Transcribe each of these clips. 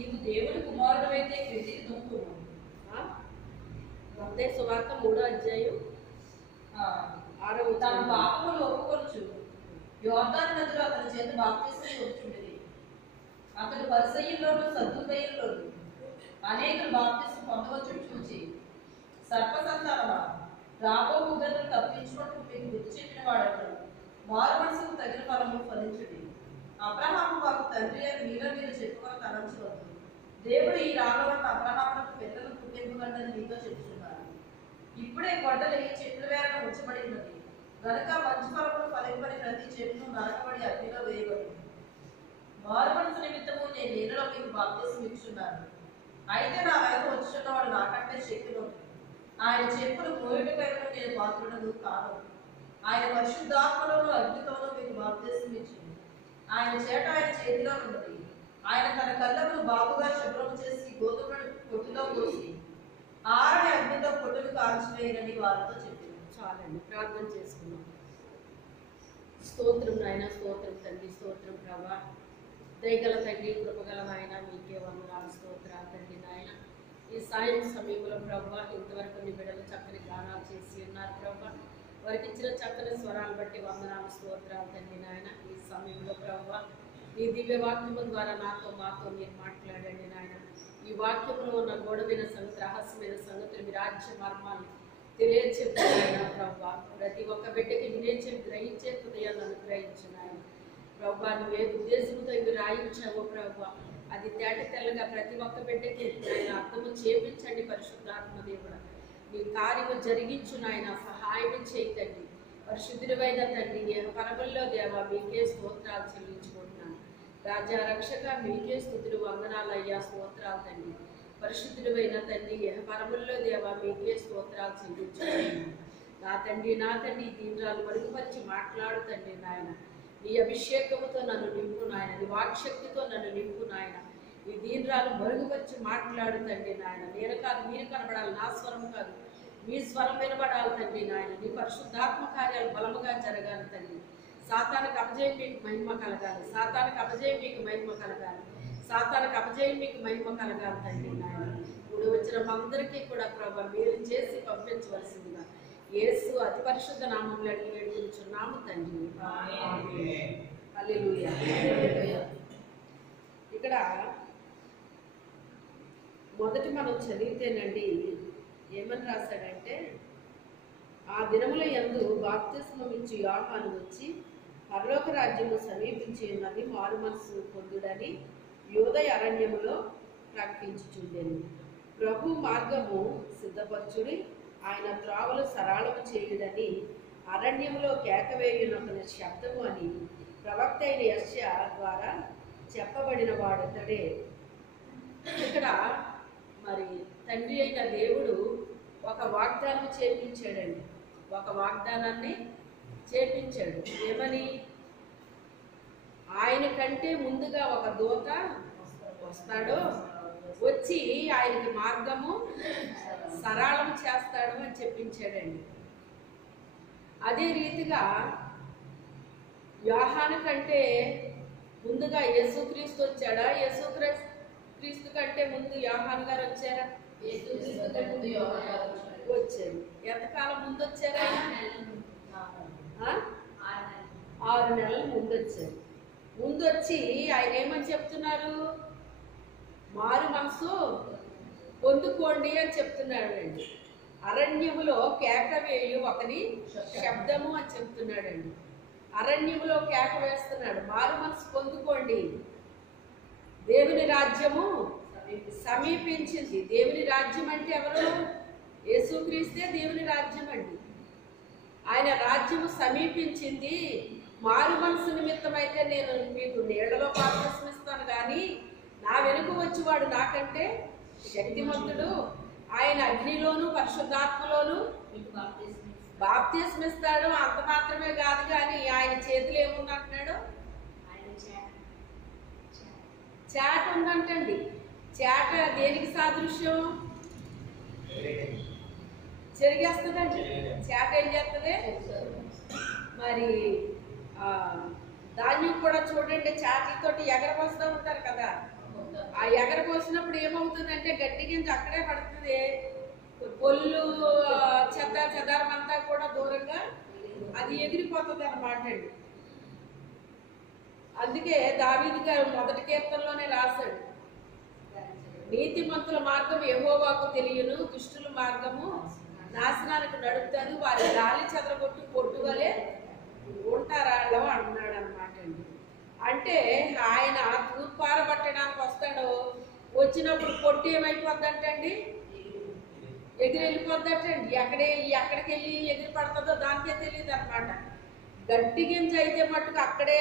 నీవు దేవుని కుమారుడైతే క్రిందికి దుంకుము. మత్తయి సువార్త 3వ అధ్యాయం 6వ వచనం. తన పాపములు ఒప్పుకొనుచు యోర్దాను నదిలో అతని చేత బాప్తిస్మం పొందుచుండెను. అతడు పరిసయ్యుల్లోను సద్దూకయ్యుల్లోను అనేకులు బాప్తిస్మం పొందవచ్చును చూచి, సర్పసంతానమా, రాబో ఉదయం తప్పించుకుంటూ మీకు బుద్ధి చెప్పిన వాడెవడు? మారు మనసుకు తగిన ఫలములు ఫలించుడి. అబ్రహాము మాకు తండ్రి అని మీరు చెప్పుకొని తలంచవద్దు. దేవుడు ఈ రాళ్ళ వల్ల అబ్రహాములకు పిల్లలు పుట్టింపగలడని మీతో చెప్తున్నారు. ఇప్పుడే గొడ్డలి చెట్ల వేరన ఉంచబడి ఉన్నది గనుక మంచి ఫలములు ఫలింపని ప్రతి చెట్టును నరకబడి అగ్నిలో వేయబడింది. మారు మనసు నిమిత్తము నేను నీళ్ళలో మీకు బాప్తిస్మం ఇచ్చున్నాను. అయితే నా వెనక వచ్చుచున్నవాడు నాకంటే శక్తిలోను, ఆయన చెప్పులు మోయుటకైనా నేను పాత్రుడను కాను. ఆయన పరిశుద్ధాత్మలోను అగ్నితోనూ మీకు బాప్తిస్మం ఇచ్చింది. ఆయన చేట ఆయన చేతిలో ఉన్నది. ఆయన తన కళ్ళను బాగుగా శుభ్రం చేసి గోధుమ పొట్టులో పోసి ఆరని అగ్నితో పొట్టును కాల్చివేయనని వారితో చెప్పింది. చాలండి, ప్రార్థన చేసుకున్నాం. స్తోత్రం నాయన, స్తోత్రం తండ్రి, స్తోత్రం ప్రభా. దయగల తండ్రి, కృపగల నాయన, మీకే వందనాలు, స్తోత్రాలు తండ్రి నాయన. ఈ సాయం సమయంలో ప్రభా ఇంతవరకు నీ బిడ్డలు చక్కని గానాలు చేసి ఉన్నారు ప్రభా. వారికి ఇచ్చిన చక్కని స్వరాలు బట్టి వందనాలు, స్తోత్రాలు తండ్రి నాయన. ఈ సమయంలో ప్రభా ఈ దివ్య వాక్యము ద్వారా నాతో మాతో మీరు మాట్లాడండి నాయన. ఈ వాక్యంలో ఉన్న గొడవైన సంగతి, రహస్యమైన సంగతులు, మీ రాజ్య మర్మాన్ని తెలియచెప్పాయన ప్రభా. ప్రతి ఒక్క బిడ్డకి వినేచే గ్రహించే హృదయాన్ని అనుగ్రహించిన ఆయన ప్రభా. నువ్వు ఏ ఉద్దేశంతో ఇవి రాయించావో ప్రభా, అది తేట తెల్లగా ప్రతి ఒక్క బిడ్డకి ఆయన అర్థము చేపించండి. పరిశుద్ధాత్మ దేవుడ నీ కార్యము జరిగించు నాయన, సహాయం చేయతండి. పరిశుద్ధుడైన తండ్రి, ఏ పరముల్లో దేవ మీకే స్తోత్రాలు చెల్లించుకుంటున్నాను. రాజా రక్షక మీకే స్తుతులు, వందనాలు అయ్యా, స్తోత్రాలు తండ్రి. పరిశుద్ధుడైన తండ్రి, ఏ పరముల్లో దేవ మీకే స్తోత్రాలు చెల్లించుకుంటున్నాను. నా తండ్రి దీనిరాలు మరుగుపరిచి మాట్లాడు తండ్రి నాయన. నీ అభిషేకముతో నన్ను నింపు నాయన, నీ వాక్శక్తితో నన్ను నింపు నాయన. ఈ దీనిరాలు మరుగుపరిచి మాట్లాడు తండ్రి నాయన. నేను కాదు మీరు కనబడాలి, నా స్వరం కాదు మీ స్వరం వినబడాలి తండ్రి నాయన. నీ పరిశుద్ధాత్మ కార్యాలు బలముగా జరగాలి తండ్రి. సాతానికి అపజయం మీకు మహిమ కలగాలి, సాతానికి అపజయం మీకు మహిమ కలగాలి, సాతానికి అపజయం మీకు మహిమ కలగాలి తండ్రి నాయన. ఇప్పుడు వచ్చిన అందరికీ కూడా ప్రభా మీరు చేసి పంపించవలసిందిగా యేసు అతి పరిశుద్ధ నామంలో అడిగి వేడుకుంటున్నాము తండ్రి. హల్లెలూయా. ఇక్కడ మొదటి మనం చదివితేనండి ఏమని రాశాడంటే, ఆ దినముల యందు బాప్తిస్మం ఇచ్చి యోహాను వచ్చి పరలోక రాజ్యము సమీపించి ఉన్నది, మారు మనసు పొందుడని యూదయ అరణ్యములో ప్రకటించుచుండెను. ప్రభు మార్గము సిద్ధపరచుడి, ఆయన త్రావులు సరళము చేయుడని అరణ్యములో కేకవేయునొకని శబ్దము అని ప్రవక్త అయిన యెషయా ద్వారా చెప్పబడిన వాడతడే. ఇక్కడ మరి తండ్రి అయిన దేవుడు ఒక వాగ్దానం చేపించాడండి, ఒక వాగ్దానాన్ని చేపించాడు. ఏమని? ఆయన కంటే ముందుగా ఒక దూత వస్తాడు, వచ్చి ఆయనకి మార్గము సరళం చేస్తాడు అని చెప్పించాడండి. అదే రీతిగా యోహాను కంటే ముందుగా యేసుక్రీస్తు వచ్చాడా? యేసుక్రీస్తు కంటే ముందు యోహాను గారు వచ్చారా? వచ్చారు. ఎంతకాలం ముందు వచ్చారా? 6 నెలల ముందు వచ్చారు. ముందు వచ్చి ఆయన ఏమని చెప్తున్నారు? మారు మనసు పొందుకోండి అని చెప్తున్నాడండి. అరణ్యములో కేక వేయు ఒకని శబ్దము అని చెప్తున్నాడండి. అరణ్యములో కేక వేస్తున్నాడు, మారు మనసు పొందుకోండి, దేవుని రాజ్యము సమీపించింది. దేవుని రాజ్యం అంటే ఎవరు? యేసుక్రీస్తే దేవుని రాజ్యం అండి. ఆయన రాజ్యము సమీపించింది. మారు మనసు నిమిత్తం అయితే నేను మీకు నీడలో బాప్తిస్మిస్తాను, కానీ నా వెనుక వచ్చేవాడు నాకంటే శక్తిమంతుడు, ఆయన అగ్నిలోను పరిశుద్ధాత్మలోను బాప్తిస్మిస్తాడు. అంత మాత్రమే కాదు, కానీ ఆయన చేతులు ఏముందంటున్నాడు? చేట ఉందంటండి. చేట దేనికి సాదృశ్యం? చెరిగేస్తుందండి. చేట ఏం చేస్తుంది? మరి ధాన్యం కూడా చూడండి, చేటలతోటి ఎగరపోస్తూ ఉంటారు కదా. ఆ ఎగరపోసినప్పుడు ఏమవుతుందంటే గట్టి గింజ అక్కడే పడుతుంది, పొల్లు చెదారం అంతా కూడా దూరంగా అది ఎగిరిపోతుంది అన్నమాట అండి. అందుకే దావీదు గారు మొదటి కీర్తనలోనే రాశాడు, నీతిమంతుల మార్గం యెహోవాకు తెలియను, దుష్టుల మార్గము నాశనానికి నడుపుతారు, వారి గాలి చెదరగొట్టు పొట్టువలే ఉంటారాళ్ళం అంటున్నాడు అన్నమాట అండి. అంటే ఆయన తూర్పారబట్టడానికి వస్తాడు, వచ్చినప్పుడు పొట్టు ఏమైపోద్దంటండి, ఎగిరి వెళ్ళిపోద్దటండి. ఎక్కడికి వెళ్ళి ఎగిరి పడుతుందో దానికే తెలియదు అనమాట. గట్టి గింజ అయితే మట్టుకు అక్కడే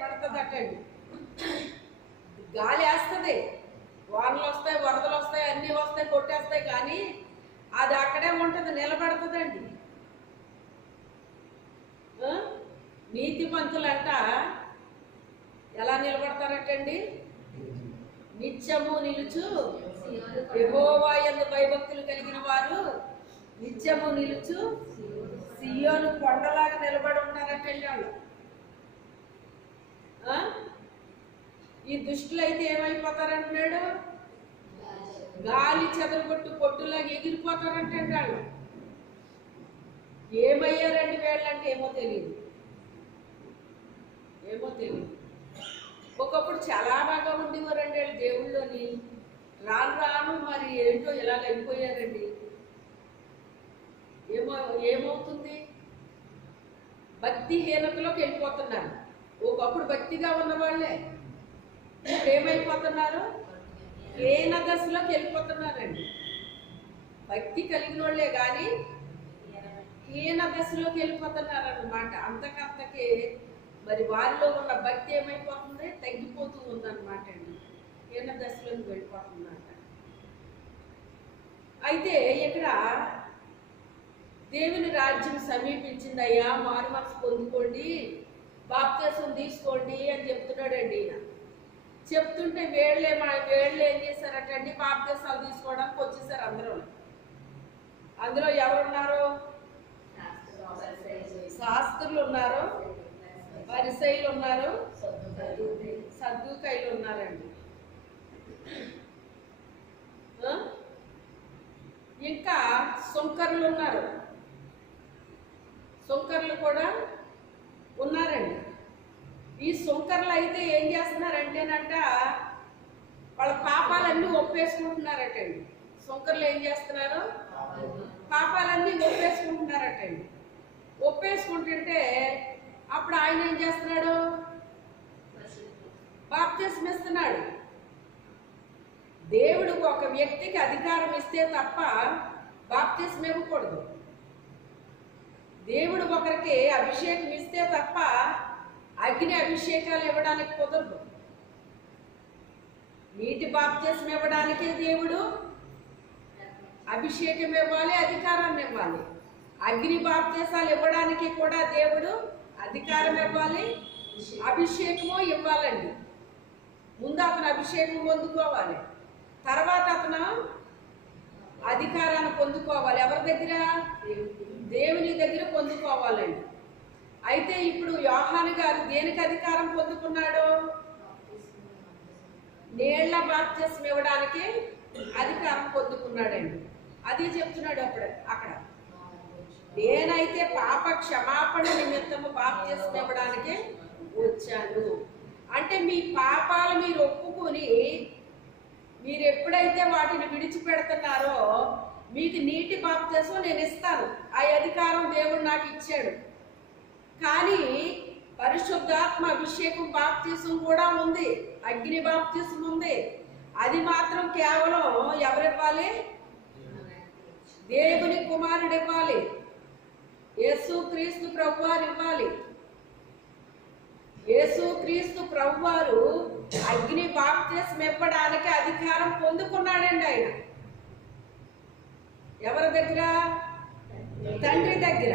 పడుతుందటండి. గాలి వేస్తుంది, వానలు వస్తాయి, వరదలు వస్తాయి, అన్నీ వస్తాయి, కొట్టేస్తాయి, కానీ అది అక్కడే ఉంటుంది, నిలబడుతుందండి. నీతిమంతులంట ఎలా నిలబడతారటండి, నిత్యము నిలుచు యెహోవా యందు భయభక్తులు కలిగిన వారు నిత్యము నిలుచు సియోను కొండలాగా నిలబడి ఉంటారటండి వాళ్ళు. ఈ దుష్టులైతే ఏమైపోతారంటున్నాడు, గాలి చెదరగొట్టు పొట్టులాగా ఎగిరిపోతారంటండి వాళ్ళు. ఏమయ్యారండి వీళ్ళంటే ఏమో తెలియదు. ఒకప్పుడు చాలా బాగా ఉండేవారండి వాళ్ళు దేవుళ్ళని, రాను రాను మరి ఏంటో ఇలాగ అయిపోయారండి. ఏమవుతుంది, భక్తిహీనతలోకి వెళ్ళిపోతున్నారు. ఒకప్పుడు భక్తిగా ఉన్న వాళ్ళే ఇప్పుడు ఏమైపోతున్నారు, హీన దశలోకి వెళ్ళిపోతున్నారండి. భక్తి కలిగిన వాళ్ళే కానీ హీన దశలోకి వెళ్ళిపోతున్నారు అన్నమాట. అంతకంతకే మరి వారిలో ఉన్న భక్తి ఏమైపోతుంది, తగ్గిపోతూ ఉందన్నమాట అండి. హీన దశలోకి వెళ్ళిపోతుందంట. అయితే ఇక్కడ దేవుని రాజ్యం సమీపించిందయ్యా, మారు మనసు పొందుకోండి, బాప్తిసం తీసుకోండి అని చెప్తున్నాడండి ఈయన. చెప్తుంటే వీళ్ళు ఏం చేశారటండి, బాప్తిసాలు తీసుకోవడానికి వచ్చేసారు అందరూ. అందులో ఎవరున్నారు, శాస్త్రులు ఉన్నారు, పరిసయ్యులు ఉన్నారు, సద్దూకయ్యులు ఉన్నారండి. ఇంకా సుంకర్లు ఉన్నారు, సుంకర్లు కూడా ఉన్నారండి. ఈ సుంకర్లు అయితే ఏం చేస్తున్నారంటేనంట, వాళ్ళ పాపాలన్నీ ఒప్పేసుకుంటున్నారటండి. సుంకర్లు ఏం చేస్తున్నారు, పాపాలన్నీ ఒప్పేసుకుంటున్నారటండి. ఒప్పేసుకుంటుంటే అప్పుడు ఆయన ఏం చేస్తున్నాడు, బాప్తిసం ఇస్తున్నాడు. దేవుడు ఒక వ్యక్తికి అధికారం ఇస్తే తప్ప బాప్తిసం ఇవ్వకూడదు. దేవుడు ఒకరికి అభిషేకం ఇస్తే తప్ప అగ్ని అభిషేకాలు ఇవ్వడానికి కుదరదు. నీటి బాప్తిసం ఇవ్వడానికి దేవుడు అభిషేకం ఇవ్వాలి, అధికారాన్ని ఇవ్వాలి. అగ్ని బాప్తిసాలు ఇవ్వడానికి కూడా దేవుడు అధికారం ఇవ్వాలి, అభిషేకము ఇవ్వాలండి. ముందు అతను అభిషేకం పొందుకోవాలి, తర్వాత అతను అధికారాన్ని పొందుకోవాలి. ఎవరి దగ్గర, దేవుని దగ్గర పొందుకోవాలండి. అయితే ఇప్పుడు యోహాను గారు దేనికి అధికారం పొందుకున్నాడు, నీళ్ల బాప్తిసం ఇవ్వడానికి అధికారం పొందుకున్నాడండి. అది చెప్తున్నాడు అక్కడ. నేనైతే పాప క్షమాపణ నిమిత్తము బాప్తిసం ఇవ్వడానికి వచ్చాను. అంటే మీ పాపాలు మీరు ఒప్పుకొని మీరు ఎప్పుడైతే వాటిని విడిచిపెడుతున్నారో మీకు నీటి బాప్తిసం నేను ఇస్తాను. ఆ అధికారం దేవుడు నాకు ఇచ్చాడు. కానీ పరిశుద్ధాత్మ అభిషేకం బాప్తిసం కూడా ఉంది, అగ్ని బాప్తిసం ఉంది. అది మాత్రం కేవలం ఎవరివ్వాలి, దేవుని కుమారుడు ఇవ్వాలి, యేసుక్రీస్తు ప్రభువారు ఇవ్వాలి. యేసుక్రీస్తు ప్రభువారు అగ్ని బాప్తిసం ఇవ్వడానికి అధికారం పొందుకున్నాడండి. ఆయన ఎవరి దగ్గర, తండ్రి దగ్గర.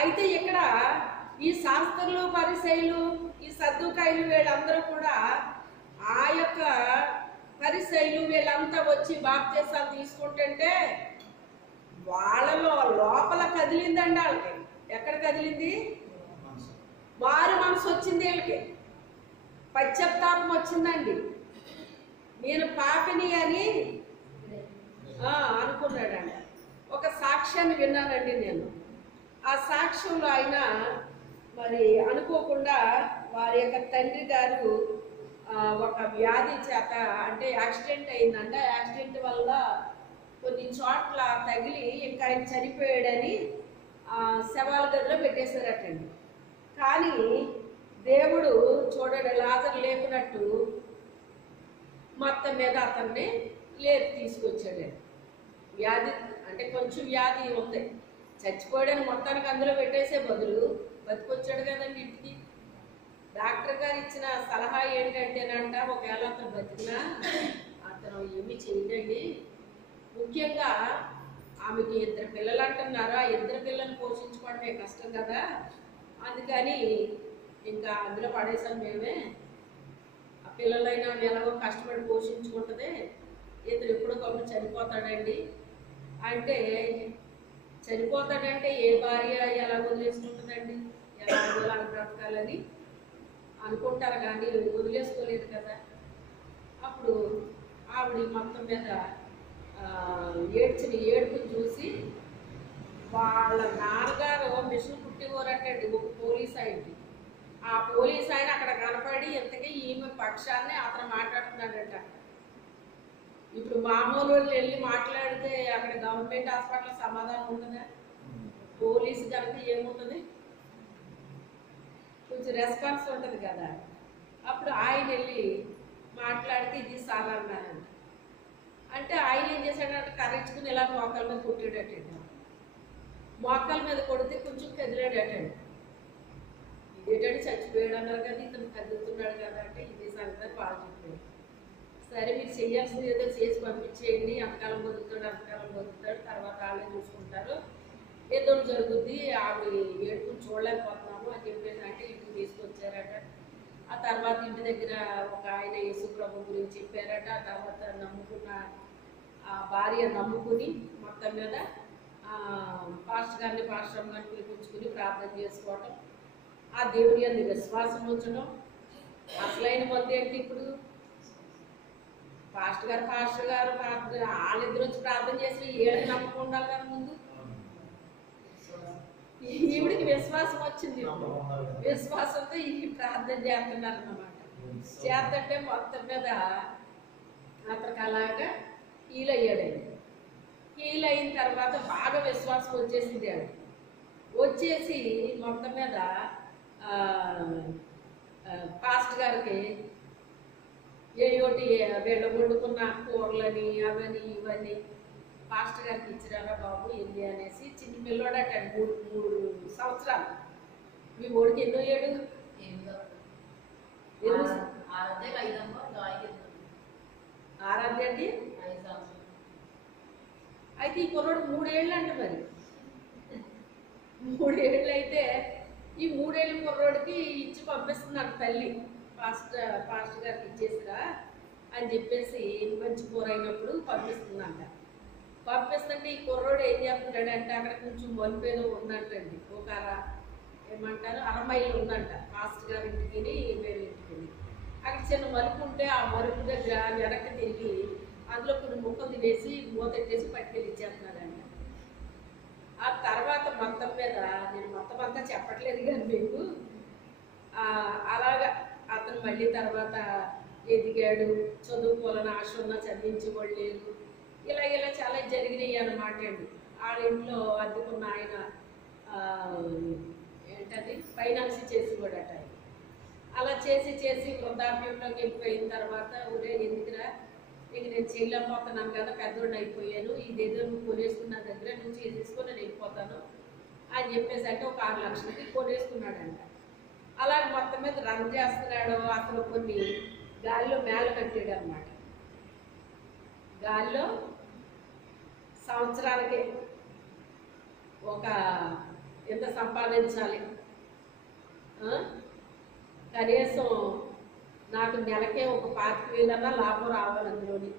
అయితే ఇక్కడ ఈ శాస్త్రులు, పరిసయ్యులు, ఈ సద్దూకాయలు వీళ్ళందరూ కూడా ఆ యొక్క పరిసయ్యులు వీళ్ళంతా వచ్చి బాప్తిసాలు తీసుకుంటుంటే వాళ్ళలో లోపల కదిలిందండి. వాళ్ళకి ఎక్కడ కదిలింది, మారు మనసు వచ్చింది వీళ్ళకి. పశ్చాత్తాపం వచ్చిందండి. నేను పాపిని అని అనుకున్నాడంట. ఒక సాక్ష్యాన్ని విన్నానండి నేను. ఆ సాక్ష్యంలో ఆయన మరి అనుకోకుండా వారి యొక్క తండ్రి గారు ఒక వ్యాధి చేత అంటే యాక్సిడెంట్ అయిందంట. యాక్సిడెంట్ వల్ల కొన్ని చోట్ల తగిలి ఇంకా ఆయన చనిపోయాడని శవాల గదిలో పెట్టేశారటండి. కానీ దేవుడు చూడండి, లాజరు లేకున్నట్టు మొత్తం మీద అతన్ని లేపి తీసుకొచ్చాడండి. వ్యాధి అంటే కొంచెం వ్యాధి ఉంది, చచ్చిపోయాడని మొత్తానికి అందులో పెట్టేసే బదులు బతికొచ్చాడు కదండి ఇంటికి. డాక్టర్ గారు ఇచ్చిన సలహా ఏంటంటేనంట, ఒకవేళ అతను బతికినా అతను ఏమీ చేయడండి. ముఖ్యంగా ఆమెకి 2 పిల్లలు అంటున్నారు. ఆ 2 పిల్లల్ని పోషించుకోవడమే కష్టం కదా, అందుకని ఇంకా అందులో పడేసాం మేమే. ఆ పిల్లలైనా ఎలాగో కష్టపడి పోషించుకుంటుంది, ఇతను ఎప్పుడొకప్పుడు చనిపోతాడండి. అంటే చనిపోతాడంటే ఏ భార్య ఎలా వదిలేసుకుంటుందండి, ఎలా బ్రతకాలని అనుకుంటారు కానీ వదిలేసుకోలేదు కదా. అప్పుడు ఆవిడ మొత్తం మీద ఏడ్చిన ఏడుపుని చూసి వాళ్ళ నాన్నగారు మిషన్ కుట్టేవారటండి, ఒక పోలీస్ ఆయనకి. ఆ పోలీస్ ఆయన అక్కడ కనపడి ఇంతకీ ఈమె పక్షాన్ని అతను మాట్లాడుతున్నాడంట. ఇప్పుడు మామూలు వాళ్ళు వెళ్ళి మాట్లాడితే అక్కడ గవర్నమెంట్ హాస్పిటల్ సమాధానం ఉంటుందా? పోలీసు కనుక ఏముంటుంది, కొంచెం రెస్పాన్స్ ఉంటుంది కదా. అప్పుడు ఆయన వెళ్ళి మాట్లాడితే ఇది సార్ అన్నారంట. అంటే ఆయన ఏం చేశాడంటే కరెక్ట్కుని ఇలా మోకాల మీద కొట్టాడటండి. మోకాల మీద కొడితే కొంచెం కదిలాడటండి. ఇదేంటంటే చచ్చిపోయాడు అన్నారు కదా, ఇతను కదులుతున్నాడు కదా అంటే ఇదే సంగతి బాగా చెప్పాడు. సరే మీరు చేయాల్సింది ఏదో చేసి పంపించేయండి, అంతకాలం బతుకుతాడు, తర్వాత వాళ్ళే చూసుకుంటారు, ఏదో జరుగుద్ది, ఆవిడ ఏడుకుని చూడలేకపోతున్నాము అని చెప్పేసి అంటే ఇంటికి తీసుకొచ్చారట. ఆ తర్వాత ఇంటి దగ్గర ఒక ఆయన యేసు ప్రభు గురించి చెప్పారట. ఆ తర్వాత నమ్ముకున్న ఆ భార్య నమ్ముకుని మొత్తం మీద పాస్టర్ గారిని పాస్టర్ గారిని పిలిపించుకుని ప్రార్థన చేసుకోవటం, ఆ దేవుడి అని విశ్వాసం ఉంచడం. అసలైన మంది ఏంటి ఇప్పుడు పాస్టర్ గారు ప్రార్థన వాళ్ళిద్దరు వచ్చి ప్రార్థన చేసి ఏడు నమ్మకం ఉండాలి కదా. ముందు ఈవిడికి విశ్వాసం వచ్చింది, విశ్వాసంతో ఈ ప్రార్థన చేస్తున్నారు అన్నమాట. చేస్తుంటే మొత్తం మీద అతనికి అలాగా హీల్ అయ్యాడండి. హీల్ అయిన తర్వాత బాగా విశ్వాసం వచ్చేసింది. ఆవిడ వచ్చేసి మొత్తం మీద పాస్టర్ గారికి ఏయోటి వీళ్ళ వండుకున్న కూరలని అవని ఇవన్నీ పాస్టర్ గారికి ఇచ్చిరారా బాబు ఏంది అనేసి. చిన్న పిల్లోడట 3 సంవత్సరాలు. మీ ఓడికి ఎన్నో ఏడు ఆరాధ్య అండి. అయితే ఈ కుర్రోడు 3 ఏళ్ళు అంట. మరి 3 ఏళ్ళు అయితే ఈ 3 ఏళ్ళ కుర్రోడికి ఇచ్చి పంపిస్తున్నారు తల్లి. పాస్టర్ గారికి ఇచ్చేసిరా అని చెప్పేసి మంచి కూర అయినప్పుడు పంపిస్తుందంట. పంపిస్తుంటే ఈ కుర్రోడు ఏం చేస్తున్నాడంటే అక్కడ కొంచెం మలుపేదో ఉందంటండి, ఒక ఏమంటారు 60 మైళ్ళు ఉందంట పాస్టర్ గారి ఇంటికి వేరే ఇంటికి. అక్కడ చిన్న మలుపు ఉంటే ఆ మలుపు దగ్గర వెనక్కి తిరిగి అందులో కొన్ని ముక్కలు తినేసి మూతెట్టేసి పట్టుకెళ్ళి ఇచ్చేస్తున్నాడంట. ఆ తర్వాత మొత్తం మీద నేను మొత్తం అంతా చెప్పట్లేదు కానీ మీకు అలాగా అతను మళ్ళీ తర్వాత ఎదిగాడు, చదువుకోవాలని ఆశ ఉన్నా చదివించుకోలేదు. ఇలా చాలా జరిగినాయి అన్నమాట అండి. వాళ్ళ ఇంట్లో అద్దెకున్న ఆయన ఏంటది ఫైనాన్స్ చేసి కూడా అలా చేసి వృద్ధాప్యంలోకి వెళ్ళిపోయిన తర్వాత ఊరే ఎందుకురా ఇక నేను చేయలేకపోతున్నాను కదా, పెద్దోడిని అయిపోయాను, ఇదేదో నువ్వు కొనేసుకున్న దగ్గర నుంచి తీసుకొని నేను వెళ్ళిపోతాను అని చెప్పేసి అంటే ఒక 6 లక్షలకి కొనేసుకున్నాడంట. అలాగే మొత్తం మీద రన్ చేస్తున్నాడు. అతను కొన్ని గాలిలో మేళ కట్టాడు అన్నమాట. గాలిలో సంవత్సరాలకి ఒక ఎంత సంపాదించాలి, కనీసం నాకు నెలకే ఒక 25,000 లాభం రావాలి, అందులోని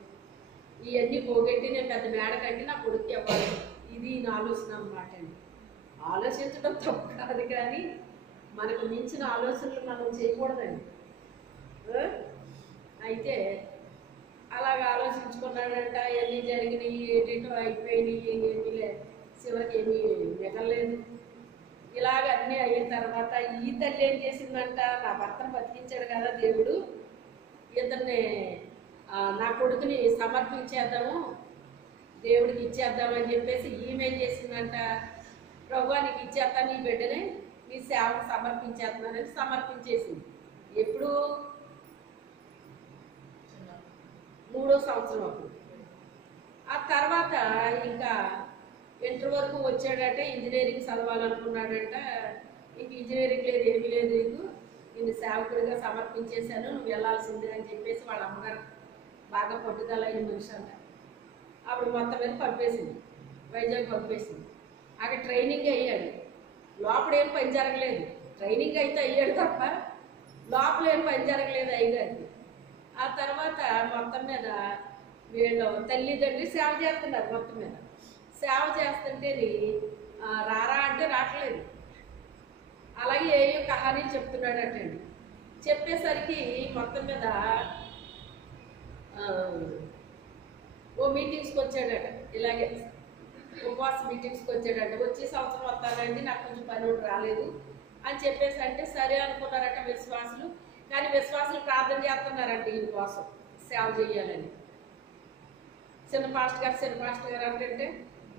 ఇవన్నీ పోగొట్టి నేను పెద్ద మేడ కట్టి నా కొడుకు ఇవ్వాలి. ఇది నా ఆలోచన అన్నమాట అండి. ఆలోచించడం తప్పు కాదు కానీ మనకు మించిన ఆలోచనలు మనం చేయకూడదండి. ఆ? అయితే అలాగ ఆలోచించుకున్నాడంట, ఎన్ని జరిగినాయి, ఏంటో అయిపోయినాయి, ఏమీ లేదు, చివరికి ఏమీ మిగలలేదు. ఇలాగ అన్నీ అయిన తర్వాత ఈ తల్లి ఏం చేసిందంట, నా భర్తను బతికించాడు కదా దేవుడు, ఇతన్ని నా కొడుకుని సమర్పించేద్దాము, దేవుడికి ఇచ్చేద్దామని చెప్పేసి ఈమె ఏం చేసిందంట, ప్రభువా నీకు ఇచ్చేస్తాను, నీ బిడ్డని నీ సేవకు సమర్పించేస్తున్నానని సమర్పించేసింది. ఎప్పుడు? 3వ సంవత్సరం అప్పుడు. ఆ తర్వాత ఇంకా ఇంటర్ వరకు వచ్చాడంటే ఇంజనీరింగ్ చదవాలనుకున్నాడంట. ఇంక ఇంజనీరింగ్ లేదు, ఏమీ లేదు, నీకు నేను సేవకుడిగా సమర్పించేశాను, నువ్వు వెళ్ళాల్సిందే అని చెప్పేసి వాళ్ళ అమ్మగారు బాగా పట్టుదల అయిన మనిషి అంట. అప్పుడు మొత్తం మీద పంపేసింది, వైజాగ్ పంపేసింది. అక్కడ ట్రైనింగ్ అయ్యాడు, లోపల ఏం పని జరగలేదు. ట్రైనింగ్ అయితే అయ్యాడు తప్ప లోపల ఏం పని జరగలేదు అయ్యగారికి. ఆ తర్వాత మొత్తం మీద వీళ్ళు తల్లిదండ్రి సేవ చేస్తున్నారు. మొత్తం మీద సేవ చేస్తుంటే రారా అంటే రావట్లేదు. అలాగే ఏయో కహానీలు చెప్తున్నాడటండి. చెప్పేసరికి మొత్తం మీద ఓ మీటింగ్స్కి వచ్చాడట, ఇలాగే ఉపవాస మీటింగ్స్కి వచ్చాడట. వచ్చే సంవత్సరం వస్తానండి, నాకు కొంచెం పని ఒకటి రాలేదు అని చెప్పేసి అంటే సరే అనుకున్నారట విశ్వాసులు. కానీ విశ్వాసులు ప్రార్థన చేస్తున్నారంట ఈయన కోసం సేవ చేయాలని. చిన్న పాస్టర్ గారు అంటే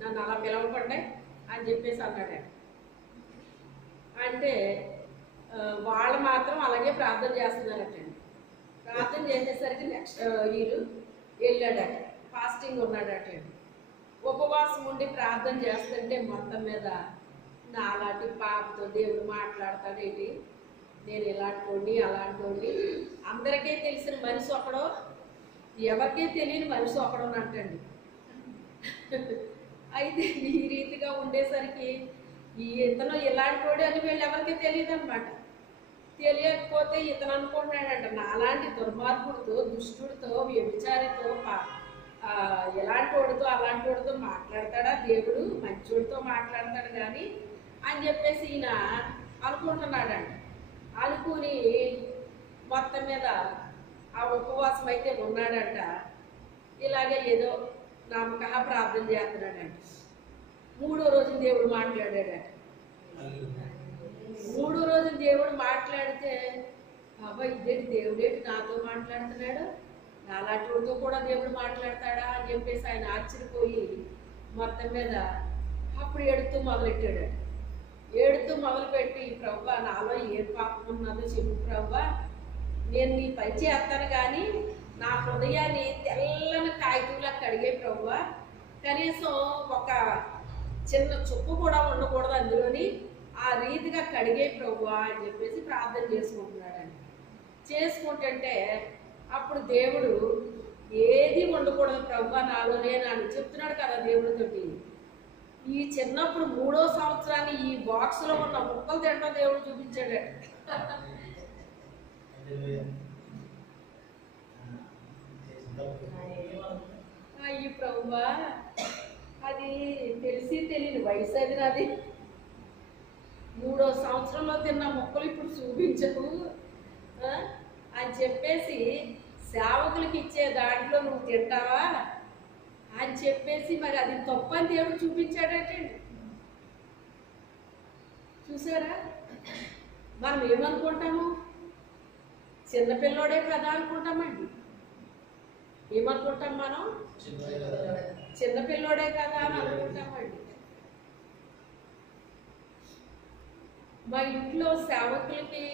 నన్ను అలా పిలవకండి అని చెప్పేసి అన్నాడు. అంటే వాళ్ళు మాత్రం అలాగే ప్రార్థన చేస్తున్నారటండి. ప్రార్థన చేసేసరికి నెక్స్ట్ ఇయర్ వెళ్ళాడట, ఫాస్టింగ్ ఉన్నాడటండి. ఉపవాసం ఉండి ప్రార్థన చేస్తుంటే మొత్తం మీద నాలాంటి పాపతో దేవుడు మాట్లాడతాడేంటి, నేను ఇలాంటి అలాంటి అందరికీ తెలిసిన మనిషి ఒకడో, ఎవరికీ తెలియని మనిషి ఒకడో అంటండి. అయితే ఈ రీతిగా ఉండేసరికి ఇతను ఇలాంటి వాడు అని వీళ్ళు ఎవరికీ తెలియదు అనమాట. తెలియకపోతే ఇతను అనుకుంటున్నాడంట, నాలాంటి దుర్మార్గుడితో, దుష్టుడితో, వ్యభిచారితో, ఎలాంటి వాడితో అలాంటి వాడితో మాట్లాడతాడా దేవుడు, మంచోడితో మాట్లాడతాడు కానీ అని చెప్పేసి ఈయన అనుకుంటున్నాడంట. అనుకుని మొత్తం మీద ఆ ఉపవాసం అయితే ఉన్నాడంట. ఇలాగే ఏదో నమ్మకంగా ప్రార్థన చేస్తున్నాడంట. 3వ రోజు దేవుడు మాట్లాడాడట. 3వ రోజు దేవుడు మాట్లాడితే బాబా ఇదేంటి దేవుడేంటి నాతో మాట్లాడుతున్నాడు, నాలాంటి వాడితో కూడా దేవుడు మాట్లాడతాడా అని చెప్పేసి ఆయన ఆశ్చర్యపోయి మొత్తం మీద అప్పుడు ఏడుతూ మొదలెట్టాడట. ఏడుతూ మొదలుపెట్టి ప్రభువా నాలో ఏ పాపం ఉన్నదో చెప్పు ప్రభువా, నేను నీ పని చేస్తాను కానీ నా హృదయాన్ని తెల్లని కాగితంలా కడిగే ప్రభువా, కనీసం ఒక చిన్న చుక్క కూడా ఉండకూడదు అందులోని, ఆ రీతిగా కడిగే ప్రభువా అని చెప్పేసి ప్రార్థన చేసుకుంటున్నాడండి. చేసుకుంటుంటే అప్పుడు దేవుడు ఏది ఉండకూడదు ప్రభువా నాలోనే అని చెప్తున్నాడు కదా దేవుడితోటి. ఈ చిన్నప్పుడు 3వ సంవత్సరాన్ని ఈ బాక్స్లో ఉన్న ముక్కలు తింటాం దేవుడు చూపించాడు. ఈ ప్రభువా అది తెలిసి తెలియని వయసు అది నాది, 3వ సంవత్సరంలో తిన్న ముక్కలు ఇప్పుడు చూపించకు అని చెప్పేసి సేవకులకి ఇచ్చే దాంట్లో నువ్వు తింటావా అని చెప్పేసి మరి అది తప్పని దేవుడు చూపించాడటండి. చూసారా, మనం ఏమనుకుంటాము, చిన్నపిల్లోడే కదా అనుకుంటామండి. ఏమనుకుంటాం మనం, చిన్నపిల్లోడే కదా అని అనుకుంటామండి. మా ఇంట్లో సేవకులకి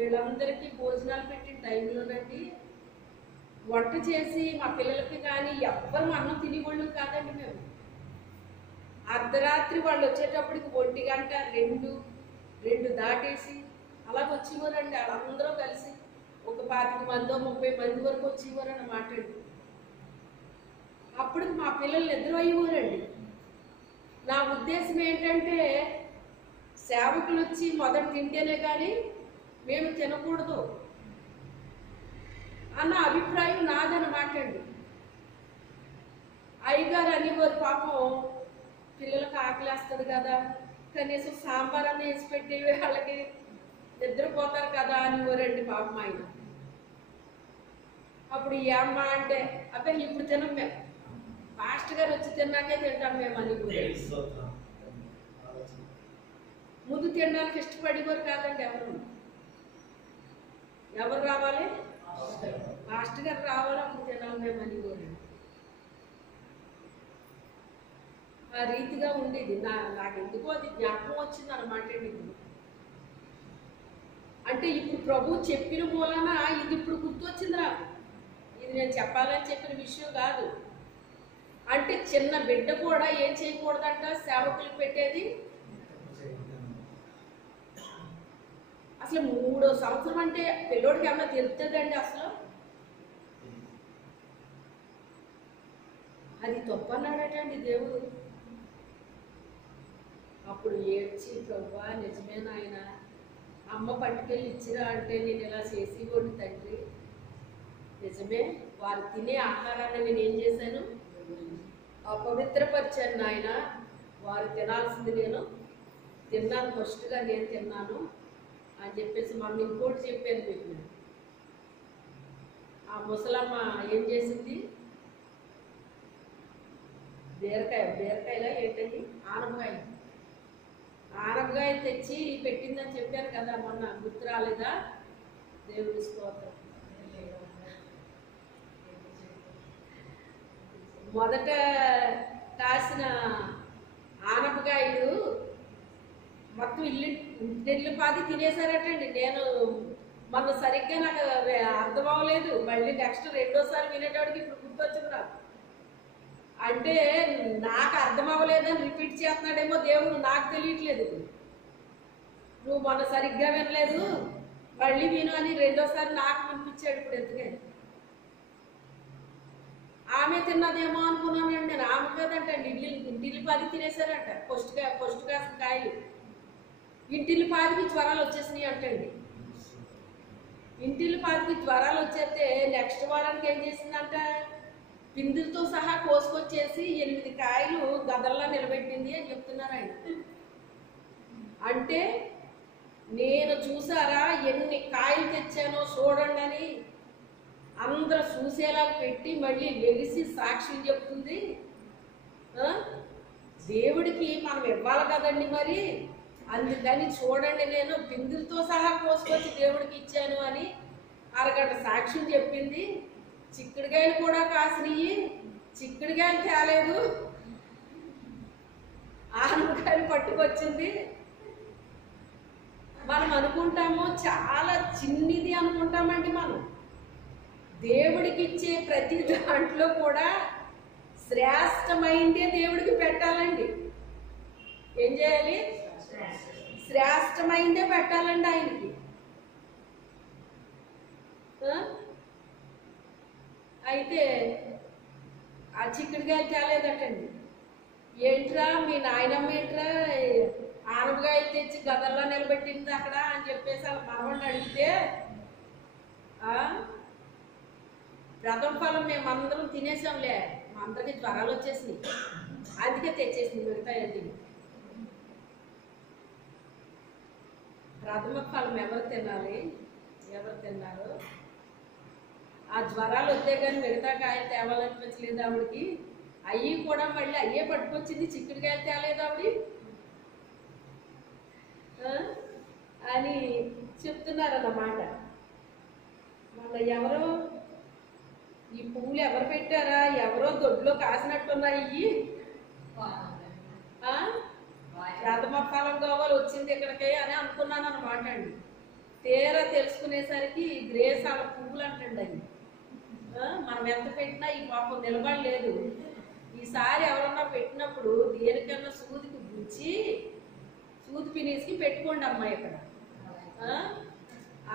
వీళ్ళందరికీ భోజనాలు పెట్టిన టైంలోనండి వంట చేసి మా పిల్లలకి కానీ ఎవ్వరు అన్నం తినేవాళ్ళు కాదండి. మేము అర్ధరాత్రి వాళ్ళు వచ్చేటప్పటికి 1 గంట 2 దాటేసి అలాగ వచ్చేవారండి. వాళ్ళందరూ కలిసి ఒక 25 మందో 30 మంది వరకు వచ్చేవారు అన్నమాట. అప్పటికి మా పిల్లలు నిద్ర అయ్యేవారండి. నా ఉద్దేశం ఏంటంటే సేవకులు వచ్చి మొదట తింటేనే కానీ మేము తినకూడదు అన్న అభిప్రాయం నాదన్నమాట అండి. అయ్యగారు అనేవారు పాపం పిల్లలకు ఆకలేస్తుంది కదా, కనీసం సాంబార్ అన్న వేసి పెట్టేవి వాళ్ళకి నిద్రపోతారు కదా అనేవారండి పాపం ఆయన. అప్పుడు ఈ అమ్మ అంటే అబ్బాయి ఇప్పుడు తినం మేము, పాస్టర్ గారు వచ్చి తిన్నాకే తింటాం మేము అని కూడా. ముందు తినడానికి ఇష్టపడేవారు కాదండి ఎవరు. ఎవరు రావాలి? మాస్టర్ గారు రావాలి, అప్పుడు తినాలి మేము అని కూడా. ఆ రీతిగా ఉండేది. నాకు ఎందుకో అది జ్ఞాపకం వచ్చింది అనమాట. అంటే ఇప్పుడు ప్రభు చెప్పిన మూలన ఇది ఇప్పుడు గుర్తొచ్చింది నాకు. ఇది నేను చెప్పాలని చెప్పిన విషయం కాదు. అంటే చిన్న బిడ్డ కూడా ఏం చేయకూడదంట, సేవకులు పెట్టేది. అసలు 3వ సంవత్సరం అంటే పిల్లోడికి ఏమన్నా తెలుస్తుందండి అసలు? అది తప్పన్నాడటండి దేవుడు. అప్పుడు ఏడ్చి ప్రభువా నిజమే నాయన, అమ్మ పట్టుకెళ్ళి ఇచ్చిరా అంటే నేను ఇలా చేసేవాడిని తండ్రి. నిజమే, వారు తినే ఆహారాన్ని నేను ఏం చేశాను? అపవిత్రపరిచాను నాయన. వారు తినాల్సింది నేను తిన్నాను, ఫస్ట్గా నేను తిన్నాను అని చెప్పేసి మనం ఇంకోటి చెప్పాను మీకు. ఆ ముసలమ్మ ఏం చేసింది? బీరకాయలా ఏంటండి, ఆనపకాయ తెచ్చి పెట్టిందని చెప్పాను కదా మొన్న, గుర్తు రాలేదా? దేవుడి స్తోత్రం. మొదట కాసిన ఆనపకాయలు మొత్తం ఇల్లుపాది తినేసారటండి. నేను మొన్న సరిగ్గా నాకు అర్థం అవ్వలేదు. మళ్ళీ నెక్స్ట్ రెండోసారి వినేటోడికి ఇప్పుడు గుర్తొచ్చింది నాకు. అంటే నాకు అర్థం అవ్వలేదని రిపీట్ చేస్తున్నాడేమో దేవుడు, నాకు తెలియట్లేదు. నువ్వు మొన్న సరిగ్గా వినలేదు, మళ్ళీ విను అని రెండోసారి నాకు వినిపించాడు. ఇప్పుడు ఎందుకని ఆమె తిన్నదేమో అనుకున్నానండి నేను. ఆమె కదంటండి ఇంటిల్లిపాది తినేసారంట. ఫస్ట్ కాసిన కాయలు ఇంటిల్లిపాదికి జ్వరాలు వచ్చేసినాయి అంటండి. ఇంటిల్లిపాదికి జ్వరాలు వచ్చేస్తే నెక్స్ట్ వారానికి ఏం చేసిందంట, పిందులతో సహా కోసుకొచ్చేసి 8 కాయలు గదల్లా నిలబెట్టింది అని చెప్తున్నారు ఆయన. అంటే నేను చూసారా ఎన్ని కాయలు తెచ్చానో చూడండి అని అందరూ చూసేలా పెట్టి మళ్ళీ లెగిసి సాక్ష్యం చెప్తుంది. దేవుడికి మనం ఇవ్వాలి కదండి మరి, అందుకని చూడండి నేను పిందులతో సహా కోసుకొచ్చి దేవుడికి ఇచ్చాను అని అరగంట సాక్ష్యం చెప్పింది. చిక్కుడుకాయలు కూడా కాసినవి, చిక్కుడుకాయలు తేలేదు, ఆనపకాయలు పట్టుకొచ్చింది. మనం అనుకుంటాము చాలా చిన్నది అనుకుంటామండి. మనం దేవుడికి ఇచ్చే ప్రతి దాంట్లో కూడా శ్రేష్టమైందే దేవుడికి పెట్టాలండి. ఏం చేయాలి? శ్రేష్టమైందే పెట్టాలండి ఆయనకి. అయితే ఆ చిక్కుడుకాయలు తేలేదటండి. ఏంట్రా మీ నాయనమ్మ ఏంట్రా ఆనపకాయలు తెచ్చి గదల్లో నిలబెట్టింది అక్కడ అని చెప్పేసి వాళ్ళ మనవడిని అడిగితే, ప్రథమ ఫలం మేమందరం తినేసాంలే, మా అందరికి జ్వరాలు వచ్చేసినాయి, అందుకే తెచ్చేసింది మిగతాయండి. ప్రథమ ఫలం ఎవరు తినాలి? ఎవరు తిన్నారు? ఆ జ్వరాలు వస్తే కానీ మిగతా కాయలు తేవాలనిపించలేదు ఆవిడికి. అవి కూడా మళ్ళీ అయ్యే పట్టుకొచ్చింది, చిక్కుడుకాయలు తేలేదు ఆవిడ అని చెప్తున్నారన్నమాట. మన ఎవరో ఈ పువ్వులు ఎవరు పెట్టారా, ఎవరో దొడ్లో కాసినట్టున్నాయి. ప్రథమ ఫలం కావాలి వచ్చింది ఇక్కడికి అని అనుకున్నాను అనమాట అండి. తీరా తెలుసుకునేసరికి గ్రేస్ అలా పువ్వులు అంటండి అవి. మనం ఎంత పెట్టినా ఈ పాపం నిలబడలేదు. ఈసారి ఎవరన్నా పెట్టినప్పుడు దేనికన్నా సూదికి గుచ్చి సూది పినేసి పెట్టుకోండి అమ్మాయి ఇక్కడ.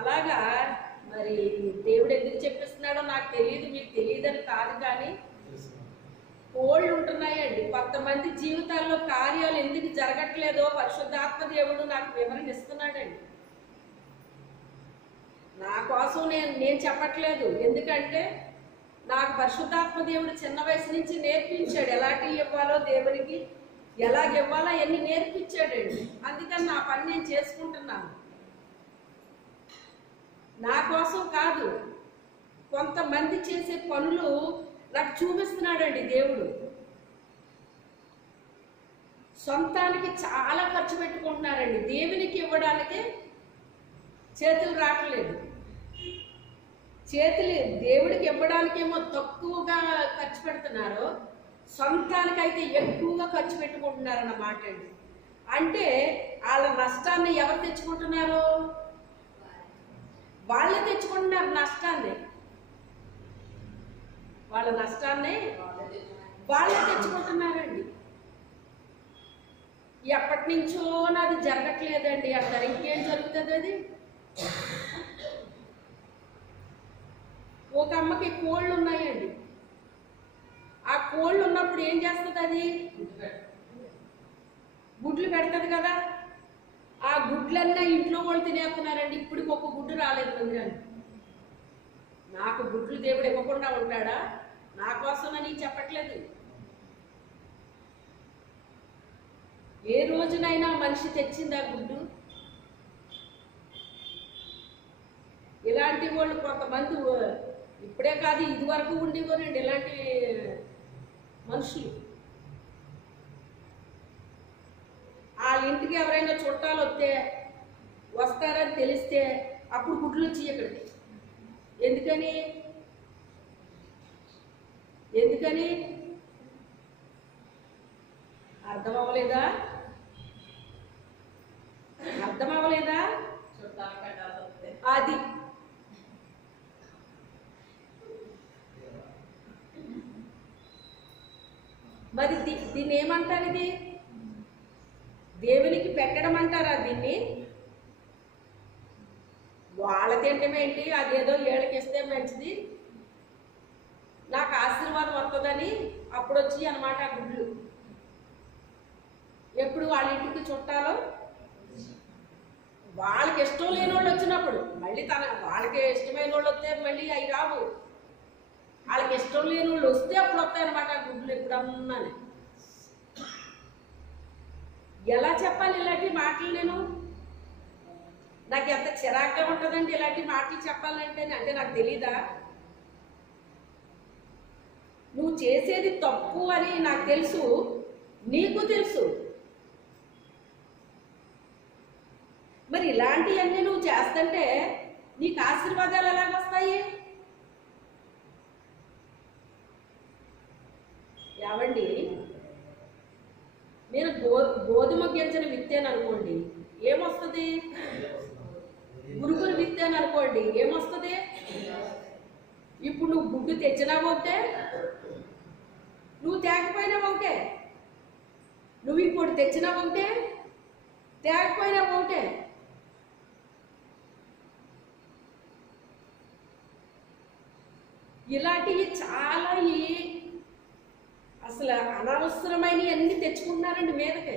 అలాగా మరి దేవుడు ఎందుకు చెప్పిస్తున్నాడో నాకు తెలియదు, మీకు తెలియదని కాదు, కానీ కోళ్ళు ఉంటున్నాయండి. కొంతమంది జీవితాల్లో కార్యాలు ఎందుకు జరగట్లేదో పరిశుద్ధాత్మ దేవుడు నాకు వివరణ ఇస్తున్నాడండి. నా కోసం నేను చెప్పట్లేదు, ఎందుకంటే నాకు పరిశుద్ధాత్మ దేవుడు చిన్న వయసు నుంచి నేర్పించాడు. ఎలాంటి ఇవ్వాలో దేవునికి, ఎలాగివ్వాలో అవన్నీ నేర్పించాడండి. అందుకని నా పని నేను చేసుకుంటున్నాను. నా కోసం కాదు, కొంతమంది చేసే పనులు నాకు చూపిస్తున్నాడండి దేవుడు. సొంతానికి చాలా ఖర్చు పెట్టుకుంటున్నారండి, దేవునికి ఇవ్వడానికి చేతులు రావట్లేదు. చేతులు దేవుడికి ఇవ్వడానికేమో తక్కువగా ఖర్చు పెడుతున్నారు, సొంతానికైతే ఎక్కువగా ఖర్చు పెట్టుకుంటున్నారన్నమాట అండి. అంటే వాళ్ళ నష్టాన్ని ఎవరు తెచ్చుకుంటున్నారు? వాళ్ళే తెచ్చుకుంటున్నారు నష్టాన్ని. వాళ్ళ నష్టాన్ని వాళ్ళే తెచ్చుకుంటున్నారండి. ఎప్పటి నుంచో నాది జరగట్లేదండి అంటారు. ఇంకేం జరుగుతుంది? అది ఒక అమ్మకి కోళ్ళు ఉన్నాయండి. ఆ కోళ్ళు ఉన్నప్పుడు ఏం చేస్తుంది? అది గుడ్లు పెడుతుంది కదా. ఆ గుడ్లన్నా ఇంట్లో వాళ్ళు తినేస్తున్నారండి. ఇప్పటికి ఒక గుడ్డు రాలేదు మందిరానికి. నాకు గుడ్లు దేవుడు ఇవ్వకుండా ఉంటాడా? నా కోసమని చెప్పట్లేదు. ఏ రోజునైనా మనిషి తెచ్చిందా గుడ్డు? ఇలాంటి వాళ్ళు కొంతమంది ఇప్పుడే కాదు, ఇది వరకు ఉండేవారండి ఇలాంటి మనుషులు. వాళ్ళ ఇంటికి ఎవరైనా చుట్టాలు వస్తారని తెలిస్తే అప్పుడు గుడ్లు వచ్చి ఇక్కడికి. ఎందుకని? అర్థం అవ్వలేదా? అది మరి దీన్ని ఏమంటారు? ఇది దేవునికి పెట్టడం అంటారా దీన్ని? వాళ్ళ తింటమేంటి, అదేదో ఏళ్ళకిస్తే మంచిది, నాకు ఆశీర్వాదం వస్తుందని అప్పుడు వచ్చి అన్నమాట ఆ గుడ్లు. ఎప్పుడు వాళ్ళ ఇంటికి చుట్టాలో వాళ్ళకి ఇష్టం లేని వాళ్ళు వచ్చినప్పుడు, మళ్ళీ వాళ్ళకి ఇష్టమైన వాళ్ళు వస్తే మళ్ళీ అవి రావు. వాళ్ళకి ఇష్టం లేని వాళ్ళు వస్తే అప్పుడు వస్తాయన్నమాట ఆ గుడ్లు. ఎప్పుడన్నాను ఎలా చెప్పాలి ఇలాంటి మాటలు? నాకు ఎంత చిరాగ్గా ఉంటుందండి ఇలాంటి మాటలు చెప్పాలంటే. అంటే నాకు తెలీదా? నువ్వు చేసేది తప్పు అని నాకు తెలుసు, నీకు తెలుసు. మరి ఇలాంటివన్నీ నువ్వు చేస్తుంటే నీకు ఆశీర్వాదాలు ఎలాగొస్తాయి? ఏవండి, నేను గోధుమ గింజను విత్తాను అనుకోండి, ఏమొస్తుంది? గురుగురు విత్తాను అనుకోండి, ఏమొస్తుంది? ఇప్పుడు నువ్వు గుడ్డు తెచ్చినా ఒకటే, నువ్వు తేకపోయినా ఒకటే. నువ్వు ఇప్పుడు తెచ్చినా ఒకటే, తేకపోయినా ఒకటే. ఇలాంటివి చాలా అసలు అనవసరమైనవి అన్ని తెచ్చుకుంటున్నారండి మీదకి.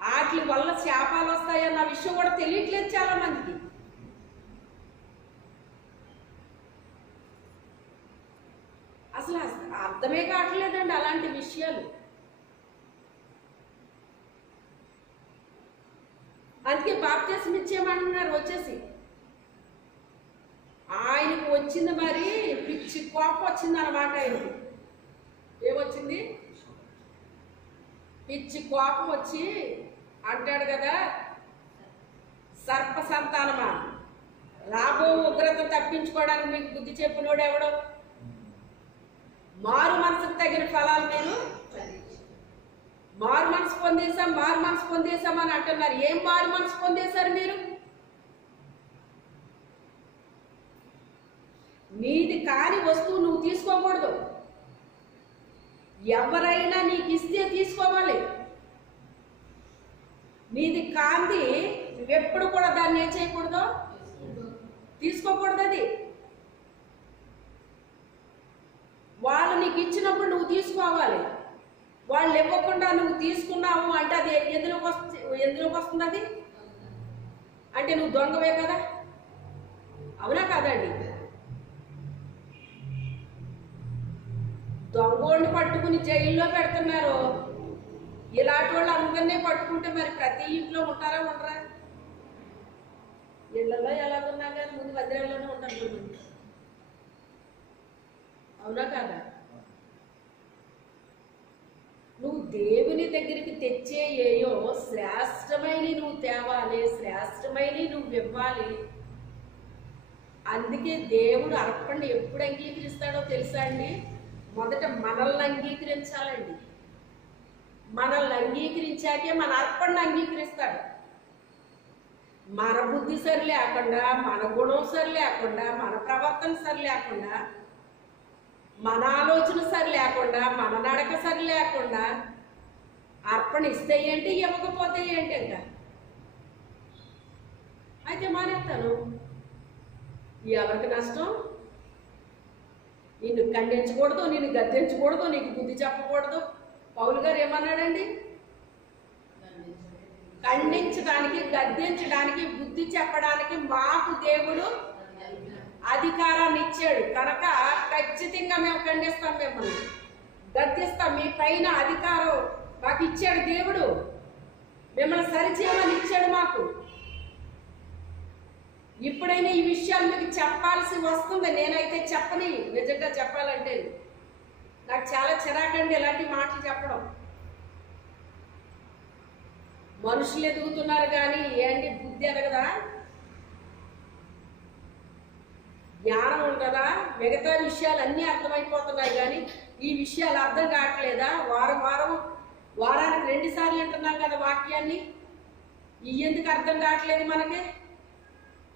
వాటి వల్ల శాపాలు వస్తాయన్న విషయం కూడా తెలియట్లేదు చాలా మందికి. అసలు అర్థమే కావట్లేదండి అలాంటి విషయాలు. అందుకే బాప్తిస్మం ఇచ్చేయమంటున్నారు వచ్చేసి. ఆయనకు వచ్చింది మరి పిచ్చి కోపం వచ్చింది అన్నమాట. ఆయనకు ఏమొచ్చింది? పిచ్చి కోపం వచ్చి అంటాడు కదా, సర్ప సంతానమా, రాబో ఉగ్రత తప్పించుకోవడానికి మీకు బుద్ధి చెప్పినోడు ఎవడో? మారు మనసుకు తగిన ఫలాలు నేను మారు మనసు పొందేశాం అని అంటున్నారు. ఏం మారు మనసు పొందేశారు మీరు? నీది కాని వస్తువు నువ్వు తీసుకోకూడదు. ఎవరైనా నీకు ఇస్తే తీసుకోవాలి. నీది కాంతి నువ్వెప్పుడు కూడా దాన్ని ఏం చేయకూడదు, తీసుకోకూడదు. అది వాళ్ళు నీకు ఇచ్చినప్పుడు నువ్వు తీసుకోవాలి. వాళ్ళు ఇవ్వకుండా నువ్వు తీసుకున్నావు అంటే అది ఎందులోకి వస్తుంది? అది అంటే నువ్వు దొంగవే కదా, అవునా కాదండి? దొంగోళ్ళని పట్టుకుని జైల్లో పెడుతున్నారు. ఇలాంటి వాళ్ళు అందరినీ పట్టుకుంటే మరి ప్రతి ఇంట్లో ఉంటారా ఉండరా? ఇళ్లలో ఎలాగున్నా కానీ ముందు మందిరాల్లోనే ఉంటారు. అవునా కాదా? నువ్వు దేవుని దగ్గరికి తెచ్చే ఏయో శ్రేష్టమైన నువ్వు తేవాలి, శ్రేష్టమైన నువ్వు ఇవ్వాలి. అందుకే దేవుడు అర్పణ ఎప్పుడు అంగీకరిస్తాడో తెలుసా అండి? మొదట మనల్ని అంగీకరించాలండి. మనల్ని అంగీకరించాకే మన అర్పణ అంగీకరిస్తాడు. మన బుద్ధి సరి లేకుండా, మన గుణం సరి లేకుండా, మన ప్రవర్తన సరి లేకుండా, మన ఆలోచన సరి లేకుండా, మన నడక సరి లేకుండా అర్పణ ఇస్తే ఏంటి, ఇవ్వకపోతే ఏంటి ఇంకా అయితే మానేస్తాను. ఎవరికి నష్టం? నిన్ను ఖండించకూడదు, నిన్ను గద్దించకూడదు, నీకు బుద్ధి చెప్పకూడదు. పౌలు గారు ఏమన్నాడండి? ఖండించడానికి, గద్దించడానికి, బుద్ధి చెప్పడానికి మాకు దేవుడు అధికారాన్ని ఇచ్చాడు కనుక ఖచ్చితంగా మేము ఖండిస్తాం, మిమ్మల్ని గద్దిస్తాం. మీ పైన అధికారం మాకు ఇచ్చాడు దేవుడు, మిమ్మల్ని సరిచేయమని ఇచ్చాడు మాకు. ఇప్పుడైనా ఈ విషయాలు మీకు చెప్పాల్సి వస్తుంది. నేనైతే చెప్పని, నిజంగా చెప్పాలంటే నాకు చాలా చిరాకండి ఇలాంటి మాటలు చెప్పడం. మనుషులు ఎదుగుతున్నారు కానీ ఏంటి బుద్ధి ఎదగదా, జ్ఞానం ఉండదా? మిగతా విషయాలు అన్నీ అర్థమైపోతున్నాయి కానీ ఈ విషయాలు అర్థం కావట్లేదా? వారానికి 2 సార్లు అంటున్నాం కదా వాక్యాన్ని. ఇవి ఎందుకు అర్థం కావట్లేదు మనకి?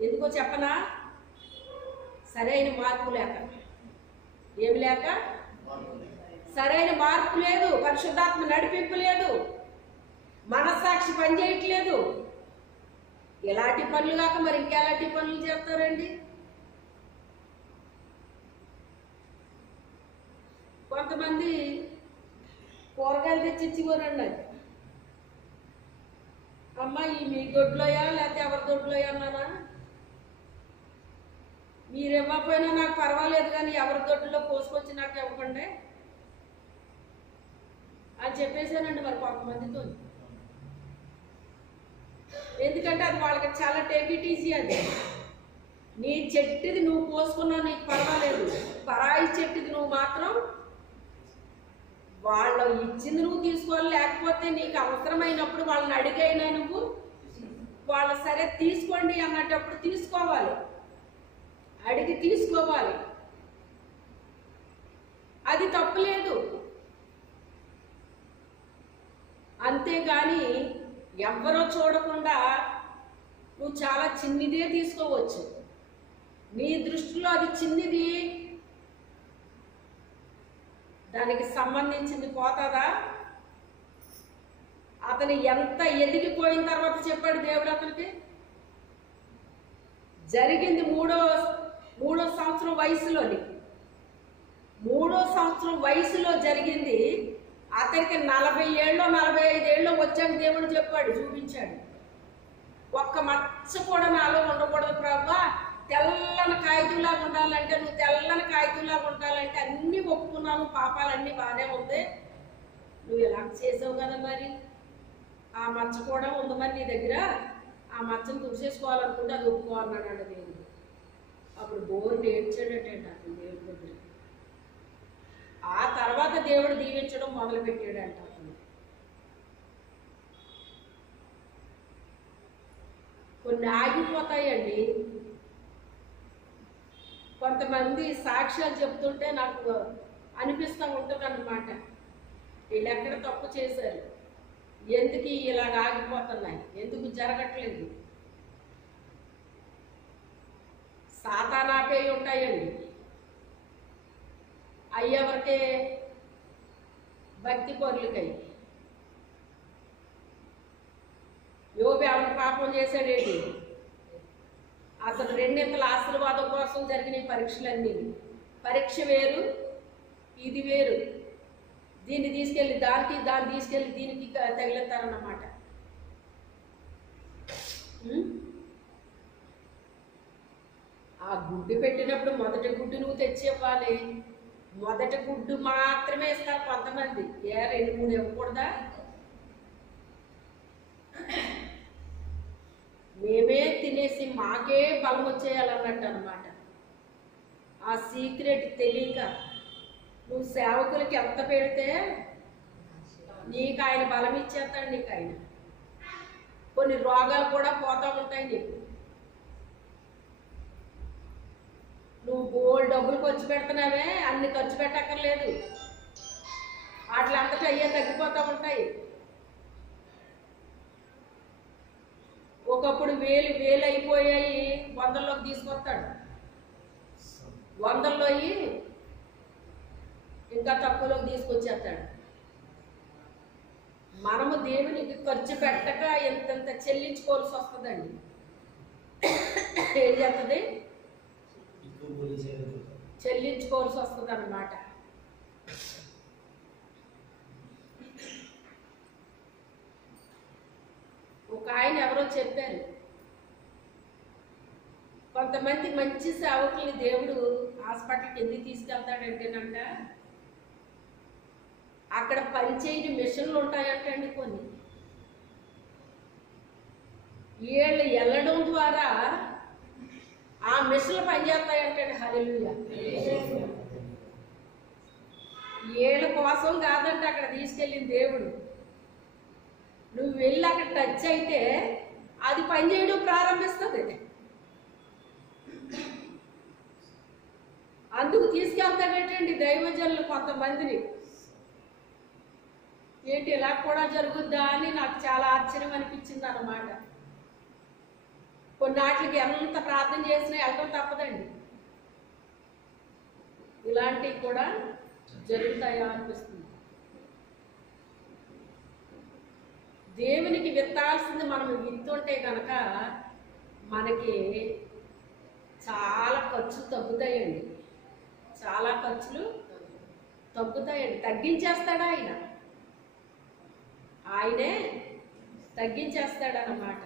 ఎందుకో చెప్పనా? సరైన మార్పు లేక. ఏమి లేక? సరైన మార్పు లేదు, పరిశుద్ధాత్మ నడిపింపు లేదు, మనస్సాక్షి పనిచేయట్లేదు. ఎలాంటి పనులు కాక మరి ఇంకెలాంటి పనులు చేస్తారండి? కొంతమంది కూరగాయలు తెచ్చిచ్చిపోరండి. అమ్మ ఈ మీ దొడ్లోయా లేకపోతే ఎవరి దొడ్లోయా అన్నానా? మీరు ఇవ్వకపోయినా నాకు పర్వాలేదు కానీ ఎవరి దొడ్లో పోసుకొచ్చి నాకు ఇవ్వకండి అని చెప్పేశానండి మరి కొంతమందితో. ఎందుకంటే అది వాళ్ళకి చాలా టేక్ ఇట్ ఈజీ. అది నీ చెట్టుది నువ్వు పోసుకున్నావు, నీకు పర్వాలేదు. పరాయి చెట్టుది నువ్వు మాత్రం వాళ్ళు ఇచ్చింది నువ్వు తీసుకోవాలి. లేకపోతే నీకు అవసరమైనప్పుడు వాళ్ళని అడిగైనా నువ్వు వాళ్ళు సరే తీసుకోండి అన్నటప్పుడు తీసుకోవాలి, అడిగి తీసుకోవాలి. అది తప్పులేదు. అంతేగాని ఎవ్వరో చూడకుండా నువ్వు చాలా చిన్నదే తీసుకోవచ్చు. నీ దృష్టిలో అది చిన్నది, దానికి సంబంధించింది పోతుందా? అతను ఎంత ఎదిగిపోయిన తర్వాత చెప్పాడు దేవుడు అతనికి. జరిగింది మూడో సంవత్సరం వయసులోని, 3వ సంవత్సరం వయసులో జరిగింది. అతనికి 40 ఏళ్ళు 45 ఏళ్ళు వచ్చాక దేవుడు చెప్పాడు, చూపించాడు. ఒక్క మచ్చ కూడా నాలో ఉండకూడదు ప్రభా, తెల్లని కాగితంలాగా ఉండాలంటే, నువ్వు తెల్లని కాగితంలాగా ఉండాలంటే అన్నీ ఒప్పుకున్నాను, పాపాలన్నీ బాగానే ఉంది, నువ్వు ఎలా చేసావు కదా మరి. ఆ మచ్చ కూడా ఉంది మరి నీ దగ్గర, ఆ మచ్చను తుడిచేసుకోవాలనుకుంటే అది ఒప్పుకోవాలన్నాడు దేవుడు. అప్పుడు బోరు ఏడ్చాడటండి అతను దేవుడి దగ్గర. ఆ తర్వాత దేవుడు దీవించడం మొదలు పెట్టాడంట. అతను కొన్ని ఆగిపోతాయండి. కొంతమంది సాక్ష్యాలు చెప్తుంటే నాకు అనిపిస్తూ ఉంటుంది అన్నమాట, వీళ్ళు ఎక్కడ తప్పు చేశారు, ఎందుకు ఇలాగ ఆగిపోతున్నాయి, ఎందుకు జరగట్లేదు. సాతానాపే ఉంటాయండి. అయ్యవరకే భక్తి పరులకై. యోబు ఎవరి పాపం చేశాడేంటి? అతను 2 ఇంతల ఆశీర్వాదం కోసం జరిగిన పరీక్షలన్నీ. పరీక్ష వేరు, ఇది వేరు. దీన్ని తీసుకెళ్ళి దానికి, దాన్ని తీసుకెళ్ళి దీనికి తగిలిస్తారన్నమాట. ఆ గుడ్డు పెట్టినప్పుడు మొదటి గుడ్డు నువ్వు తెచ్చి ఇవ్వాలి. మొదటి గుడ్డు మాత్రమే ఇస్తారు కొంతమంది. 2, 3 ఇవ్వకూడదా? మేమే తినేసి మాకే బలం వచ్చేయాలన్నట్టు అనమాట. ఆ సీక్రెట్ తెలియక నువ్వు సేవకులకి ఎంత పెడితే నీకు ఆయన బలం ఇచ్చేస్తాడు. నీకు ఆయన కొన్ని రోగాలు కూడా పోతూ ఉంటాయి. నీకు నువ్వు గోల్డ్ డబ్బులు ఖర్చు పెడుతున్నావే, అన్ని ఖర్చు పెట్టక్కర్లేదు. వాటిలంతటా అయ్యే తగ్గిపోతూ ఉంటాయి. ఒకప్పుడు వేలు వేలు అయిపోయాయి, వందల్లోకి తీసుకొస్తాడు. వందల్లో ఇంకా తక్కువలోకి తీసుకొచ్చేస్తాడు. మనము దేవునికి ఖర్చు పెట్టక ఎంతెంత చెల్లించుకోవాల్సి వస్తుందండి. ఏం చేస్తుంది? చెల్లించుకోవాల్సి వస్తుంది అన్నమాట. ఒక ఆయన ఎవరో చెప్పారు, కొంతమంది మంచి సేవకుల్ని దేవుడు హాస్పిటల్కి ఎందుకు తీసుకెళ్తాడంటేనంట, అక్కడ పనిచేయని మిషన్లు ఉంటాయంటండి కొన్ని. వీళ్ళు వెళ్ళడం ద్వారా ఆ మిషన్లు పనిచేస్తాయంటండి. హల్లెలూయా. వీళ్ళ కోసం కాదంటే అక్కడ తీసుకెళ్ళింది దేవుడు. నువ్వు వెళ్ళి అక్కడ టచ్ అయితే అది పనిచేయడం ప్రారంభిస్తుంది. అందుకు తీసుకెళ్తాడేటండి దైవజనులు కొంతమందిని. ఏంటి ఇలా కూడా జరుగుద్దా అని నాకు చాలా ఆశ్చర్యం అనిపించింది అన్నమాట. కొన్నాటికి ఎంత ప్రార్థన చేసినా వెళ్ళడం తప్పదండి. ఇలాంటివి కూడా జరుగుతాయా అనిపిస్తుంది. దేవునికి విత్తాల్సింది మనం విత్తుంటే కనుక మనకి చాలా ఖర్చులు తగ్గుతాయండి. చాలా ఖర్చులు తగ్గుతాయండి. తగ్గించేస్తాడు ఆయన. ఆయనే తగ్గించేస్తాడు అన్నమాట.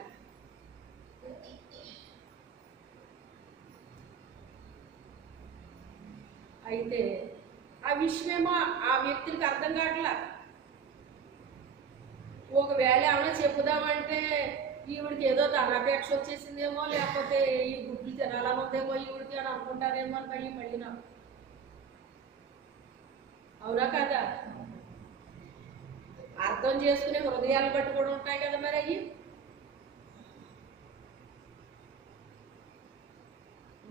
అయితే ఆ విషయమేమో ఆ వ్యక్తికి అర్థం కావట్లా. ఒకవేళ ఏమైనా చెప్పుదామంటే ఈవిడికి ఏదో ధనాపేక్ష వచ్చేసిందేమో, లేకపోతే ఈ గుడ్లు తినాలని ఉందేమో ఈవిడికి అని అనుకుంటారేమో అని మళ్ళీ నాకు. అవునా కదా? అర్థం చేసుకునే హృదయాలు బట్టి కూడా ఉంటాయి కదా మరి. అయ్యి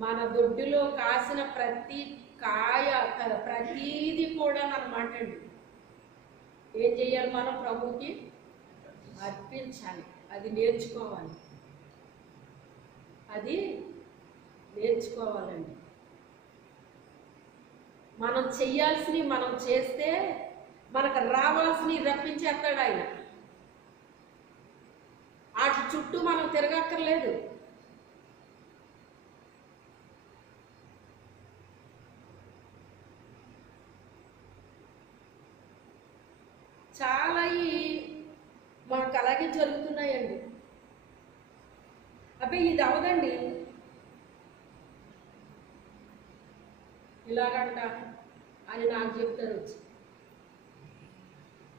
మన దొడ్డిలో కాసిన ప్రతి కాయ ప్రతీది కూడా అన్నమాట అండి. ఏం చెయ్యాలి? మనం ప్రభువుకి అర్పించాలి. అది నేర్చుకోవాలి. అది నేర్చుకోవాలండి. మనం చెయ్యాల్సినవి మనం చేస్తే మనకు రావాల్సినవి రప్పించేస్తాడు ఆయన. వాటి చుట్టూ మనం తిరగక్కర్లేదు. చాలా మనకు అలాగే జరుగుతున్నాయండి. అబ్బాయి ఇది అవదండి, ఇలాగంట అని నాకు చెప్తారు వచ్చి.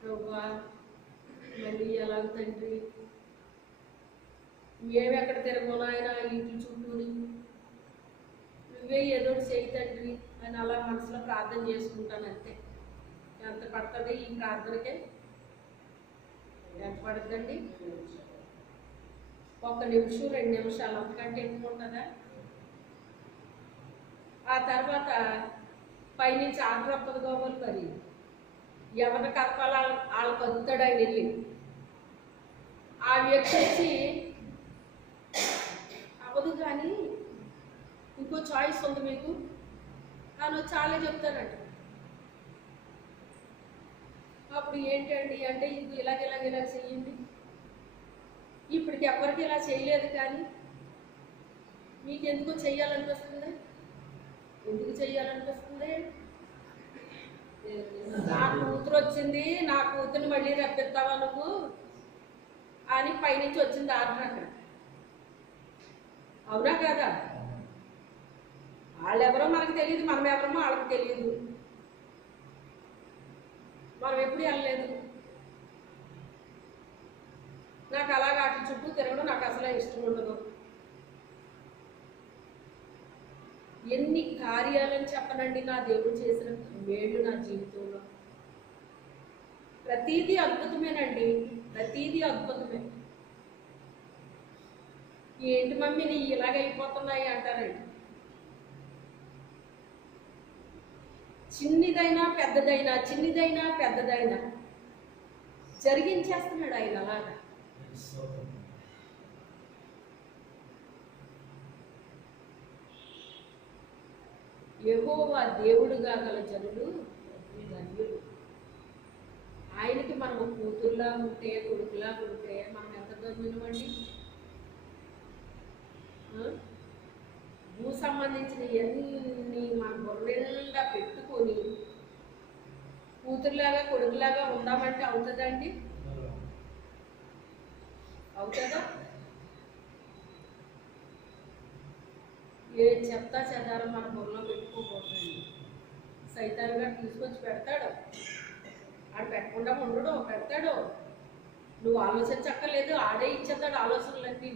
ప్రభువా మళ్ళీ ఎలాగ తండ్రి, మేము ఎక్కడ తిరగను ఆయన ఇంటి చుట్టూని, నువ్వే ఏదో చేయి తండ్రి అని అలా మనసులో ప్రార్థన చేసుకుంటాను అంతే. ఎంత పడుతుంది ఈ ప్రార్థనకే? ఎంత పడుతుందండి? 1 నిమిషం 2 నిమిషాలు, అంతకంటే ఎక్కువ ఉంటుందా? ఆ తర్వాత పైనుంచి ఆర్డర్ వస్తుంది కాబట్టి మరి ఎవరిని కలపాల వాళ్ళు కదుతాడు ఆయన వెళ్ళి. ఆ వ్యక్తి వచ్చి అవ్వదు కానీ ఇంకో చాయిస్ ఉంది మీకు అని చాలా చెప్తానంట. అప్పుడు ఏంటండి అంటే ఇది ఇలాగ చెయ్యండి. ఇప్పటికి ఎవరికి ఇలా చేయలేదు కానీ మీకు ఎందుకు చెయ్యాలనిపిస్తుంది? ఎందుకు చెయ్యాలనిపిస్తుంది? నా కూతురు వచ్చింది, నా కూతుర్ని మళ్ళీ రప్పిస్తావా నువ్వు అని పైనుంచి వచ్చింది ఆర్డర్ అక్కడ. అవునా కదా? వాళ్ళెవరో మనకు తెలియదు, మనం ఎవరమో వాళ్ళకి తెలియదు. మనం ఎప్పుడు వెళ్ళలేదు. నాకు అలాగా అటు చుట్టూ తిరగడం నాకు అసలు ఇష్టం ఉండదు. ఎన్ని కార్యాలను చెప్పనండి నా దేవుడు చేసిన మేళ్ళు నా జీవితంలో. ప్రతీదీ అద్భుతమేనండి, ప్రతీదీ అద్భుతమే. ఏంటి మమ్మీ నీ ఇలాగైపోతున్నాయి అంటారండి. చిన్నదైనా పెద్దదైనా జరిగించేస్తున్నాడు ఆయన అలాగా. యెహోవా దేవుడుగా గల జనులు ధన్యులు. ఆయనకి మనము కూతుర్లా ఉంటే, కొడుకులా ఉంటే మనం ఎంత ధన్యులమండి. భూ సంబంధించిన ఎన్ని మన బుర్రనిండా పెట్టుకొని కూతురులాగా కొడుకులాగా ఉందామంటే అవుతుందండి? అవుతుందా? ఏ చెత్త చెదారం మన బుర్రలో పెట్టుకోకూడదండి. సైతాన్ గారు తీసుకొచ్చి పెడతాడు, ఆడు పెట్టకుండా ఉండడు, పెడతాడు. నువ్వు ఆలోచించక్కర్లేదు, ఆడే ఇచ్చేస్తాడు ఆలోచనలన్నీ.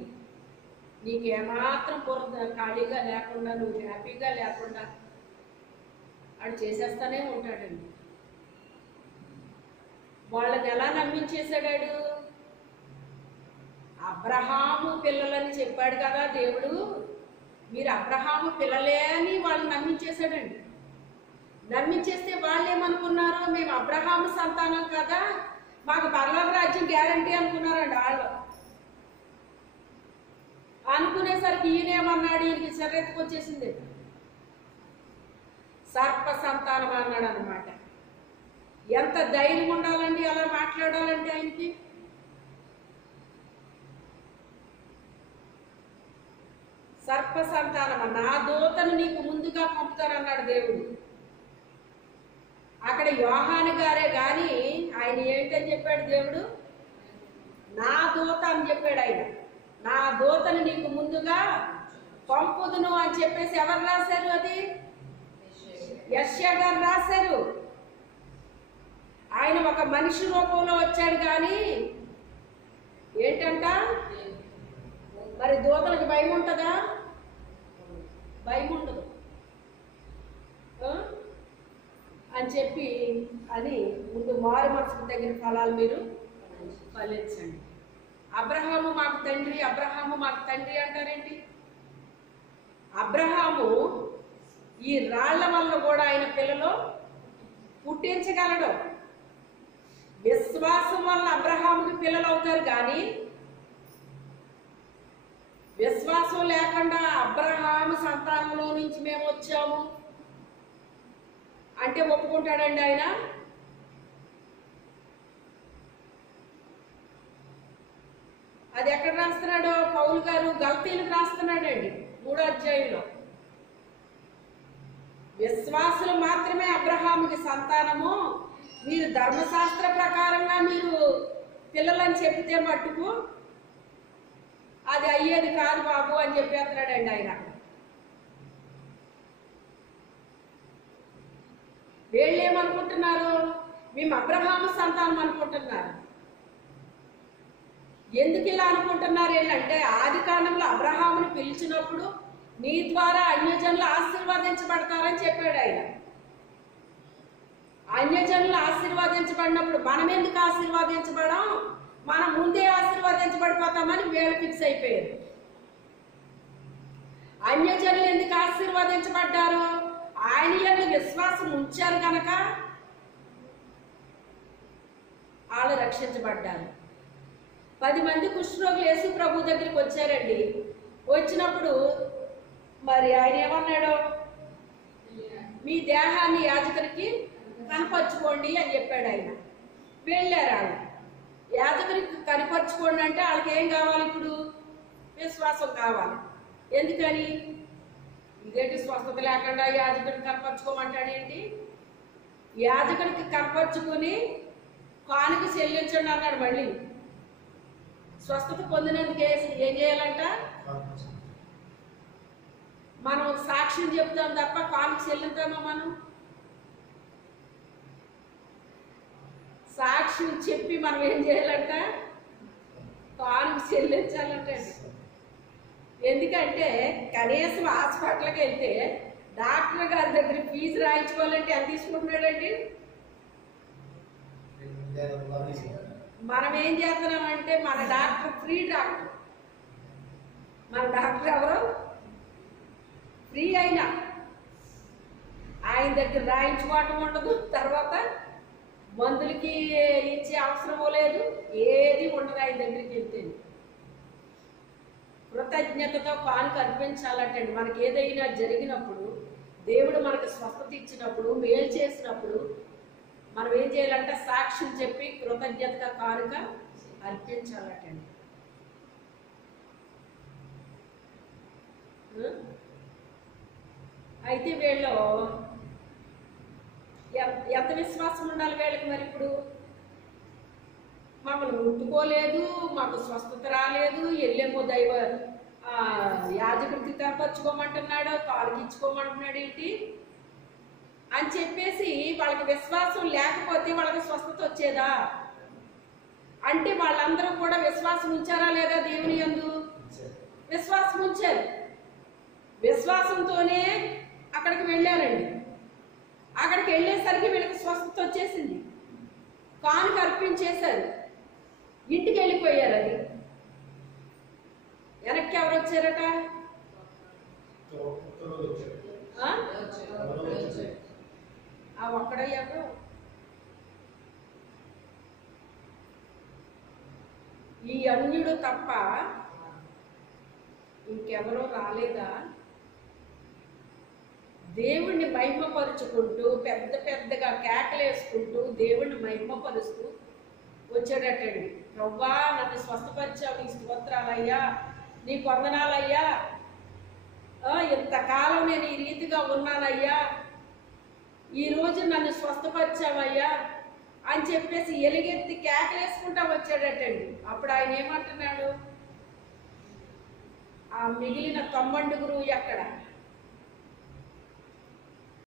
నీకేమాత్రం బుర్ర ఖాళీగా లేకుండా, నువ్వు హ్యాపీగా లేకుండా ఆడు చేసేస్తానే ఉంటాడండి. వాళ్ళని ఎలా నమ్మించేశాడాడు? అబ్రహాము పిల్లలని చెప్పాడు కదా దేవుడు, మీరు అబ్రహాము పిల్లలే అని వాళ్ళని నమ్మించేశాడండి. నమ్మించేస్తే వాళ్ళు ఏమనుకున్నారు? మేము అబ్రహాము సంతానం కదా, మాకు పరలోక రాజ్యం గ్యారంటీ అనుకున్నారండి వాళ్ళు. అనుకునేసరికి ఈయనేమన్నాడు? ఈయనకి చెర్రెత్తుకొచ్చేసింది, సర్ప సంతానం అన్నాడు అనమాట. ఎంత ధైర్యం ఉండాలండి అలా మాట్లాడాలంటే ఆయనకి. సర్ప సంతానమా, నా దూతను నీకు ముందుగా పంపుతానన్నాడు దేవుడు. అక్కడ యోహాను గారే గాని ఆయన ఏంటని చెప్పాడు దేవుడు? నా దూత అని చెప్పాడు ఆయన. నా దూతను నీకు ముందుగా పంపుదును అని చెప్పేసి ఎవరు రాశారు? అది యెషయా గారు రాశారు. ఆయన ఒక మనిషి రూపంలో వచ్చాడు కానీ ఏంటంట, మరి దూతలకు భయం ఉంటుందా? భయం ఉండదు అని చెప్పి అని ముందు మారు మనసుకు తగిన ఫలాలు మీరు ఫలించండి. అబ్రహాము మాకు తండ్రి, అబ్రహాము మాకు తండ్రి అంటారేంటి? అబ్రహాము ఈ రాళ్ల వల్ల కూడా ఆయన పిల్లలు పుట్టించగలడు. విశ్వాసం వల్ల అబ్రహాముకి పిల్లలు అవుతారు కానీ విశ్వాసం లేకుండా అబ్రహాము సంతానంలో నుంచి మేము వచ్చాము అంటే ఒప్పుకుంటాడండి ఆయన? అది ఎక్కడ రాస్తున్నాడో పౌలు గారు గలతీలకు రాస్తున్నాడండి 3వ అధ్యాయంలో. విశ్వాసులు మాత్రమే అబ్రహాముకి సంతానము, మీరు ధర్మశాస్త్ర ప్రకారంగా మీరు పిల్లలని చెప్తే మట్టుకు అది అయ్యేది కాదు బాబు అని చెప్పేస్తున్నాడండి ఆయన. వీళ్ళు ఏమనుకుంటున్నారు? మేము అబ్రహాము సంతానం అనుకుంటున్నారు. ఎందుకు ఇలా అనుకుంటున్నారు ఏంటంటే, ఆది కాండంలో అబ్రహాముని పిలిచినప్పుడు నీ ద్వారా అన్యజనులు ఆశీర్వదించబడతారని చెప్పాడు ఆయన. అన్యజనులు ఆశీర్వదించబడినప్పుడు మనం ఎందుకు ఆశీర్వదించబడం? మనం ముందే ఆశీర్వదించబడిపోతామని వీళ్ళు ఫిక్స్ అయిపోయారు. అన్యజనులు ఎందుకు ఆశీర్వదించబడ్డారు? ఆయన యందు విశ్వాసం ఉంచారు కనుక వాళ్ళు రక్షించబడ్డారు. 10 మంది కుష్ఠరోగులు యేసు ప్రభు దగ్గరికి వచ్చారండి. వచ్చినప్పుడు మరి ఆయన ఏమన్నాడు? మీ దేహాన్ని యాజకునికి కనపరుచుకోండి అని చెప్పాడు ఆయన. వెళ్ళారు వాళ్ళు. యాజకునికి కనపరుచుకోండి అంటే వాళ్ళకి ఏం కావాలి? ఇప్పుడు విశ్వాసం కావాలి. ఎందుకని? ఇదేంటి స్వస్థత లేకుండా యాజకుడికి కనపరుచుకోమంటాడేంటి? యాజకుడికి కనపరుచుకుని కానుక చెల్లించండి అన్నాడు. మళ్ళీ స్వస్థత పొందినందుకు ఏం చేయాలంట? మనం సాక్ష్యం చెప్తాం తప్ప కానుక చెల్లింతామా? మనం సాక్ష్యం చెప్పి మనం ఏం చేయాలంట? కానుక చెల్లించాలంటే. ఎందుకంటే కనీసం హాస్పిటల్కి వెళ్తే డాక్టర్ గారి దగ్గర ఫీజు రాయించుకోవాలంటే ఎంత తీసుకుంటున్నాడండి? మనం ఏం చేస్తున్నామంటే మన డాక్టర్ ఫ్రీ డాక్టర్. మన డాక్టర్ ఎవరు? ఫ్రీ అయినా ఆయన దగ్గర రాయించుకోవటం ఉండదు, తర్వాత మందులకి ఇచ్చే అవసరమో లేదు, ఏది ఉండదు ఆయన దగ్గరికి వెళ్తే. కృతజ్ఞతతో కానుక అర్పించాలంటండి. మనకి ఏదైనా జరిగినప్పుడు, దేవుడు మనకు స్వస్థత ఇచ్చినప్పుడు, మేలు చేసినప్పుడు మనం ఏం చేయాలంటే సాక్ష్యం చెప్పి కృతజ్ఞతగా కానుక అర్పించాలటండి. అయితే వీళ్ళు ఎంత విశ్వాసం ఉండాలి వీళ్ళకి? మరి ఇప్పుడు మమ్మల్ని ముట్టుకోలేదు, మాకు స్వస్థత రాలేదు, వెళ్ళేమో దైవ యాజకుడికి తరపరుచుకోమంటున్నాడు, కాలుకి ఇచ్చుకోమంటున్నాడు ఏంటి అని చెప్పేసి వాళ్ళకి విశ్వాసం లేకపోతే వాళ్ళకి స్వస్థత వచ్చేదా? అంటే వాళ్ళందరూ కూడా విశ్వాసం ఉంచారా లేదా? దేవుని యందు విశ్వాసం ఉంచారు. విశ్వాసంతోనే అక్కడికి వెళ్ళారండి. అక్కడికి వెళ్ళేసరికి వీళ్ళకి స్వస్థత వచ్చేసింది. కానుక అర్పించేశారు, ఇంటికి వెళ్ళిపోయారు. అది వెనక్కి ఎవరు వచ్చారట? ఆ ఒక్కడయ్యాక ఈ అన్యుడు తప్ప ఇంకెవరో రాలేదా? దేవుణ్ణి మహిమపరుచుకుంటూ పెద్ద పెద్దగా కేకలేసుకుంటూ దేవుణ్ణి మహిమపరుస్తూ వచ్చాడటండి. ప్రవ్వా, నన్ను స్వస్థపరిచావు, నీ స్తోత్రాలయ్యా, నీ వందనాలయ్యా, ఇంతకాలం నేను ఈ రీతిగా ఉన్నానయ్యా, ఈరోజు నన్ను స్వస్థపరిచావయ్యా అని చెప్పేసి ఎలుగెత్తి కేకలేసుకుంటా వచ్చాడటండి. అప్పుడు ఆయన ఏమంటున్నాడు? ఆ మిగిలిన 90 ఎక్కడ?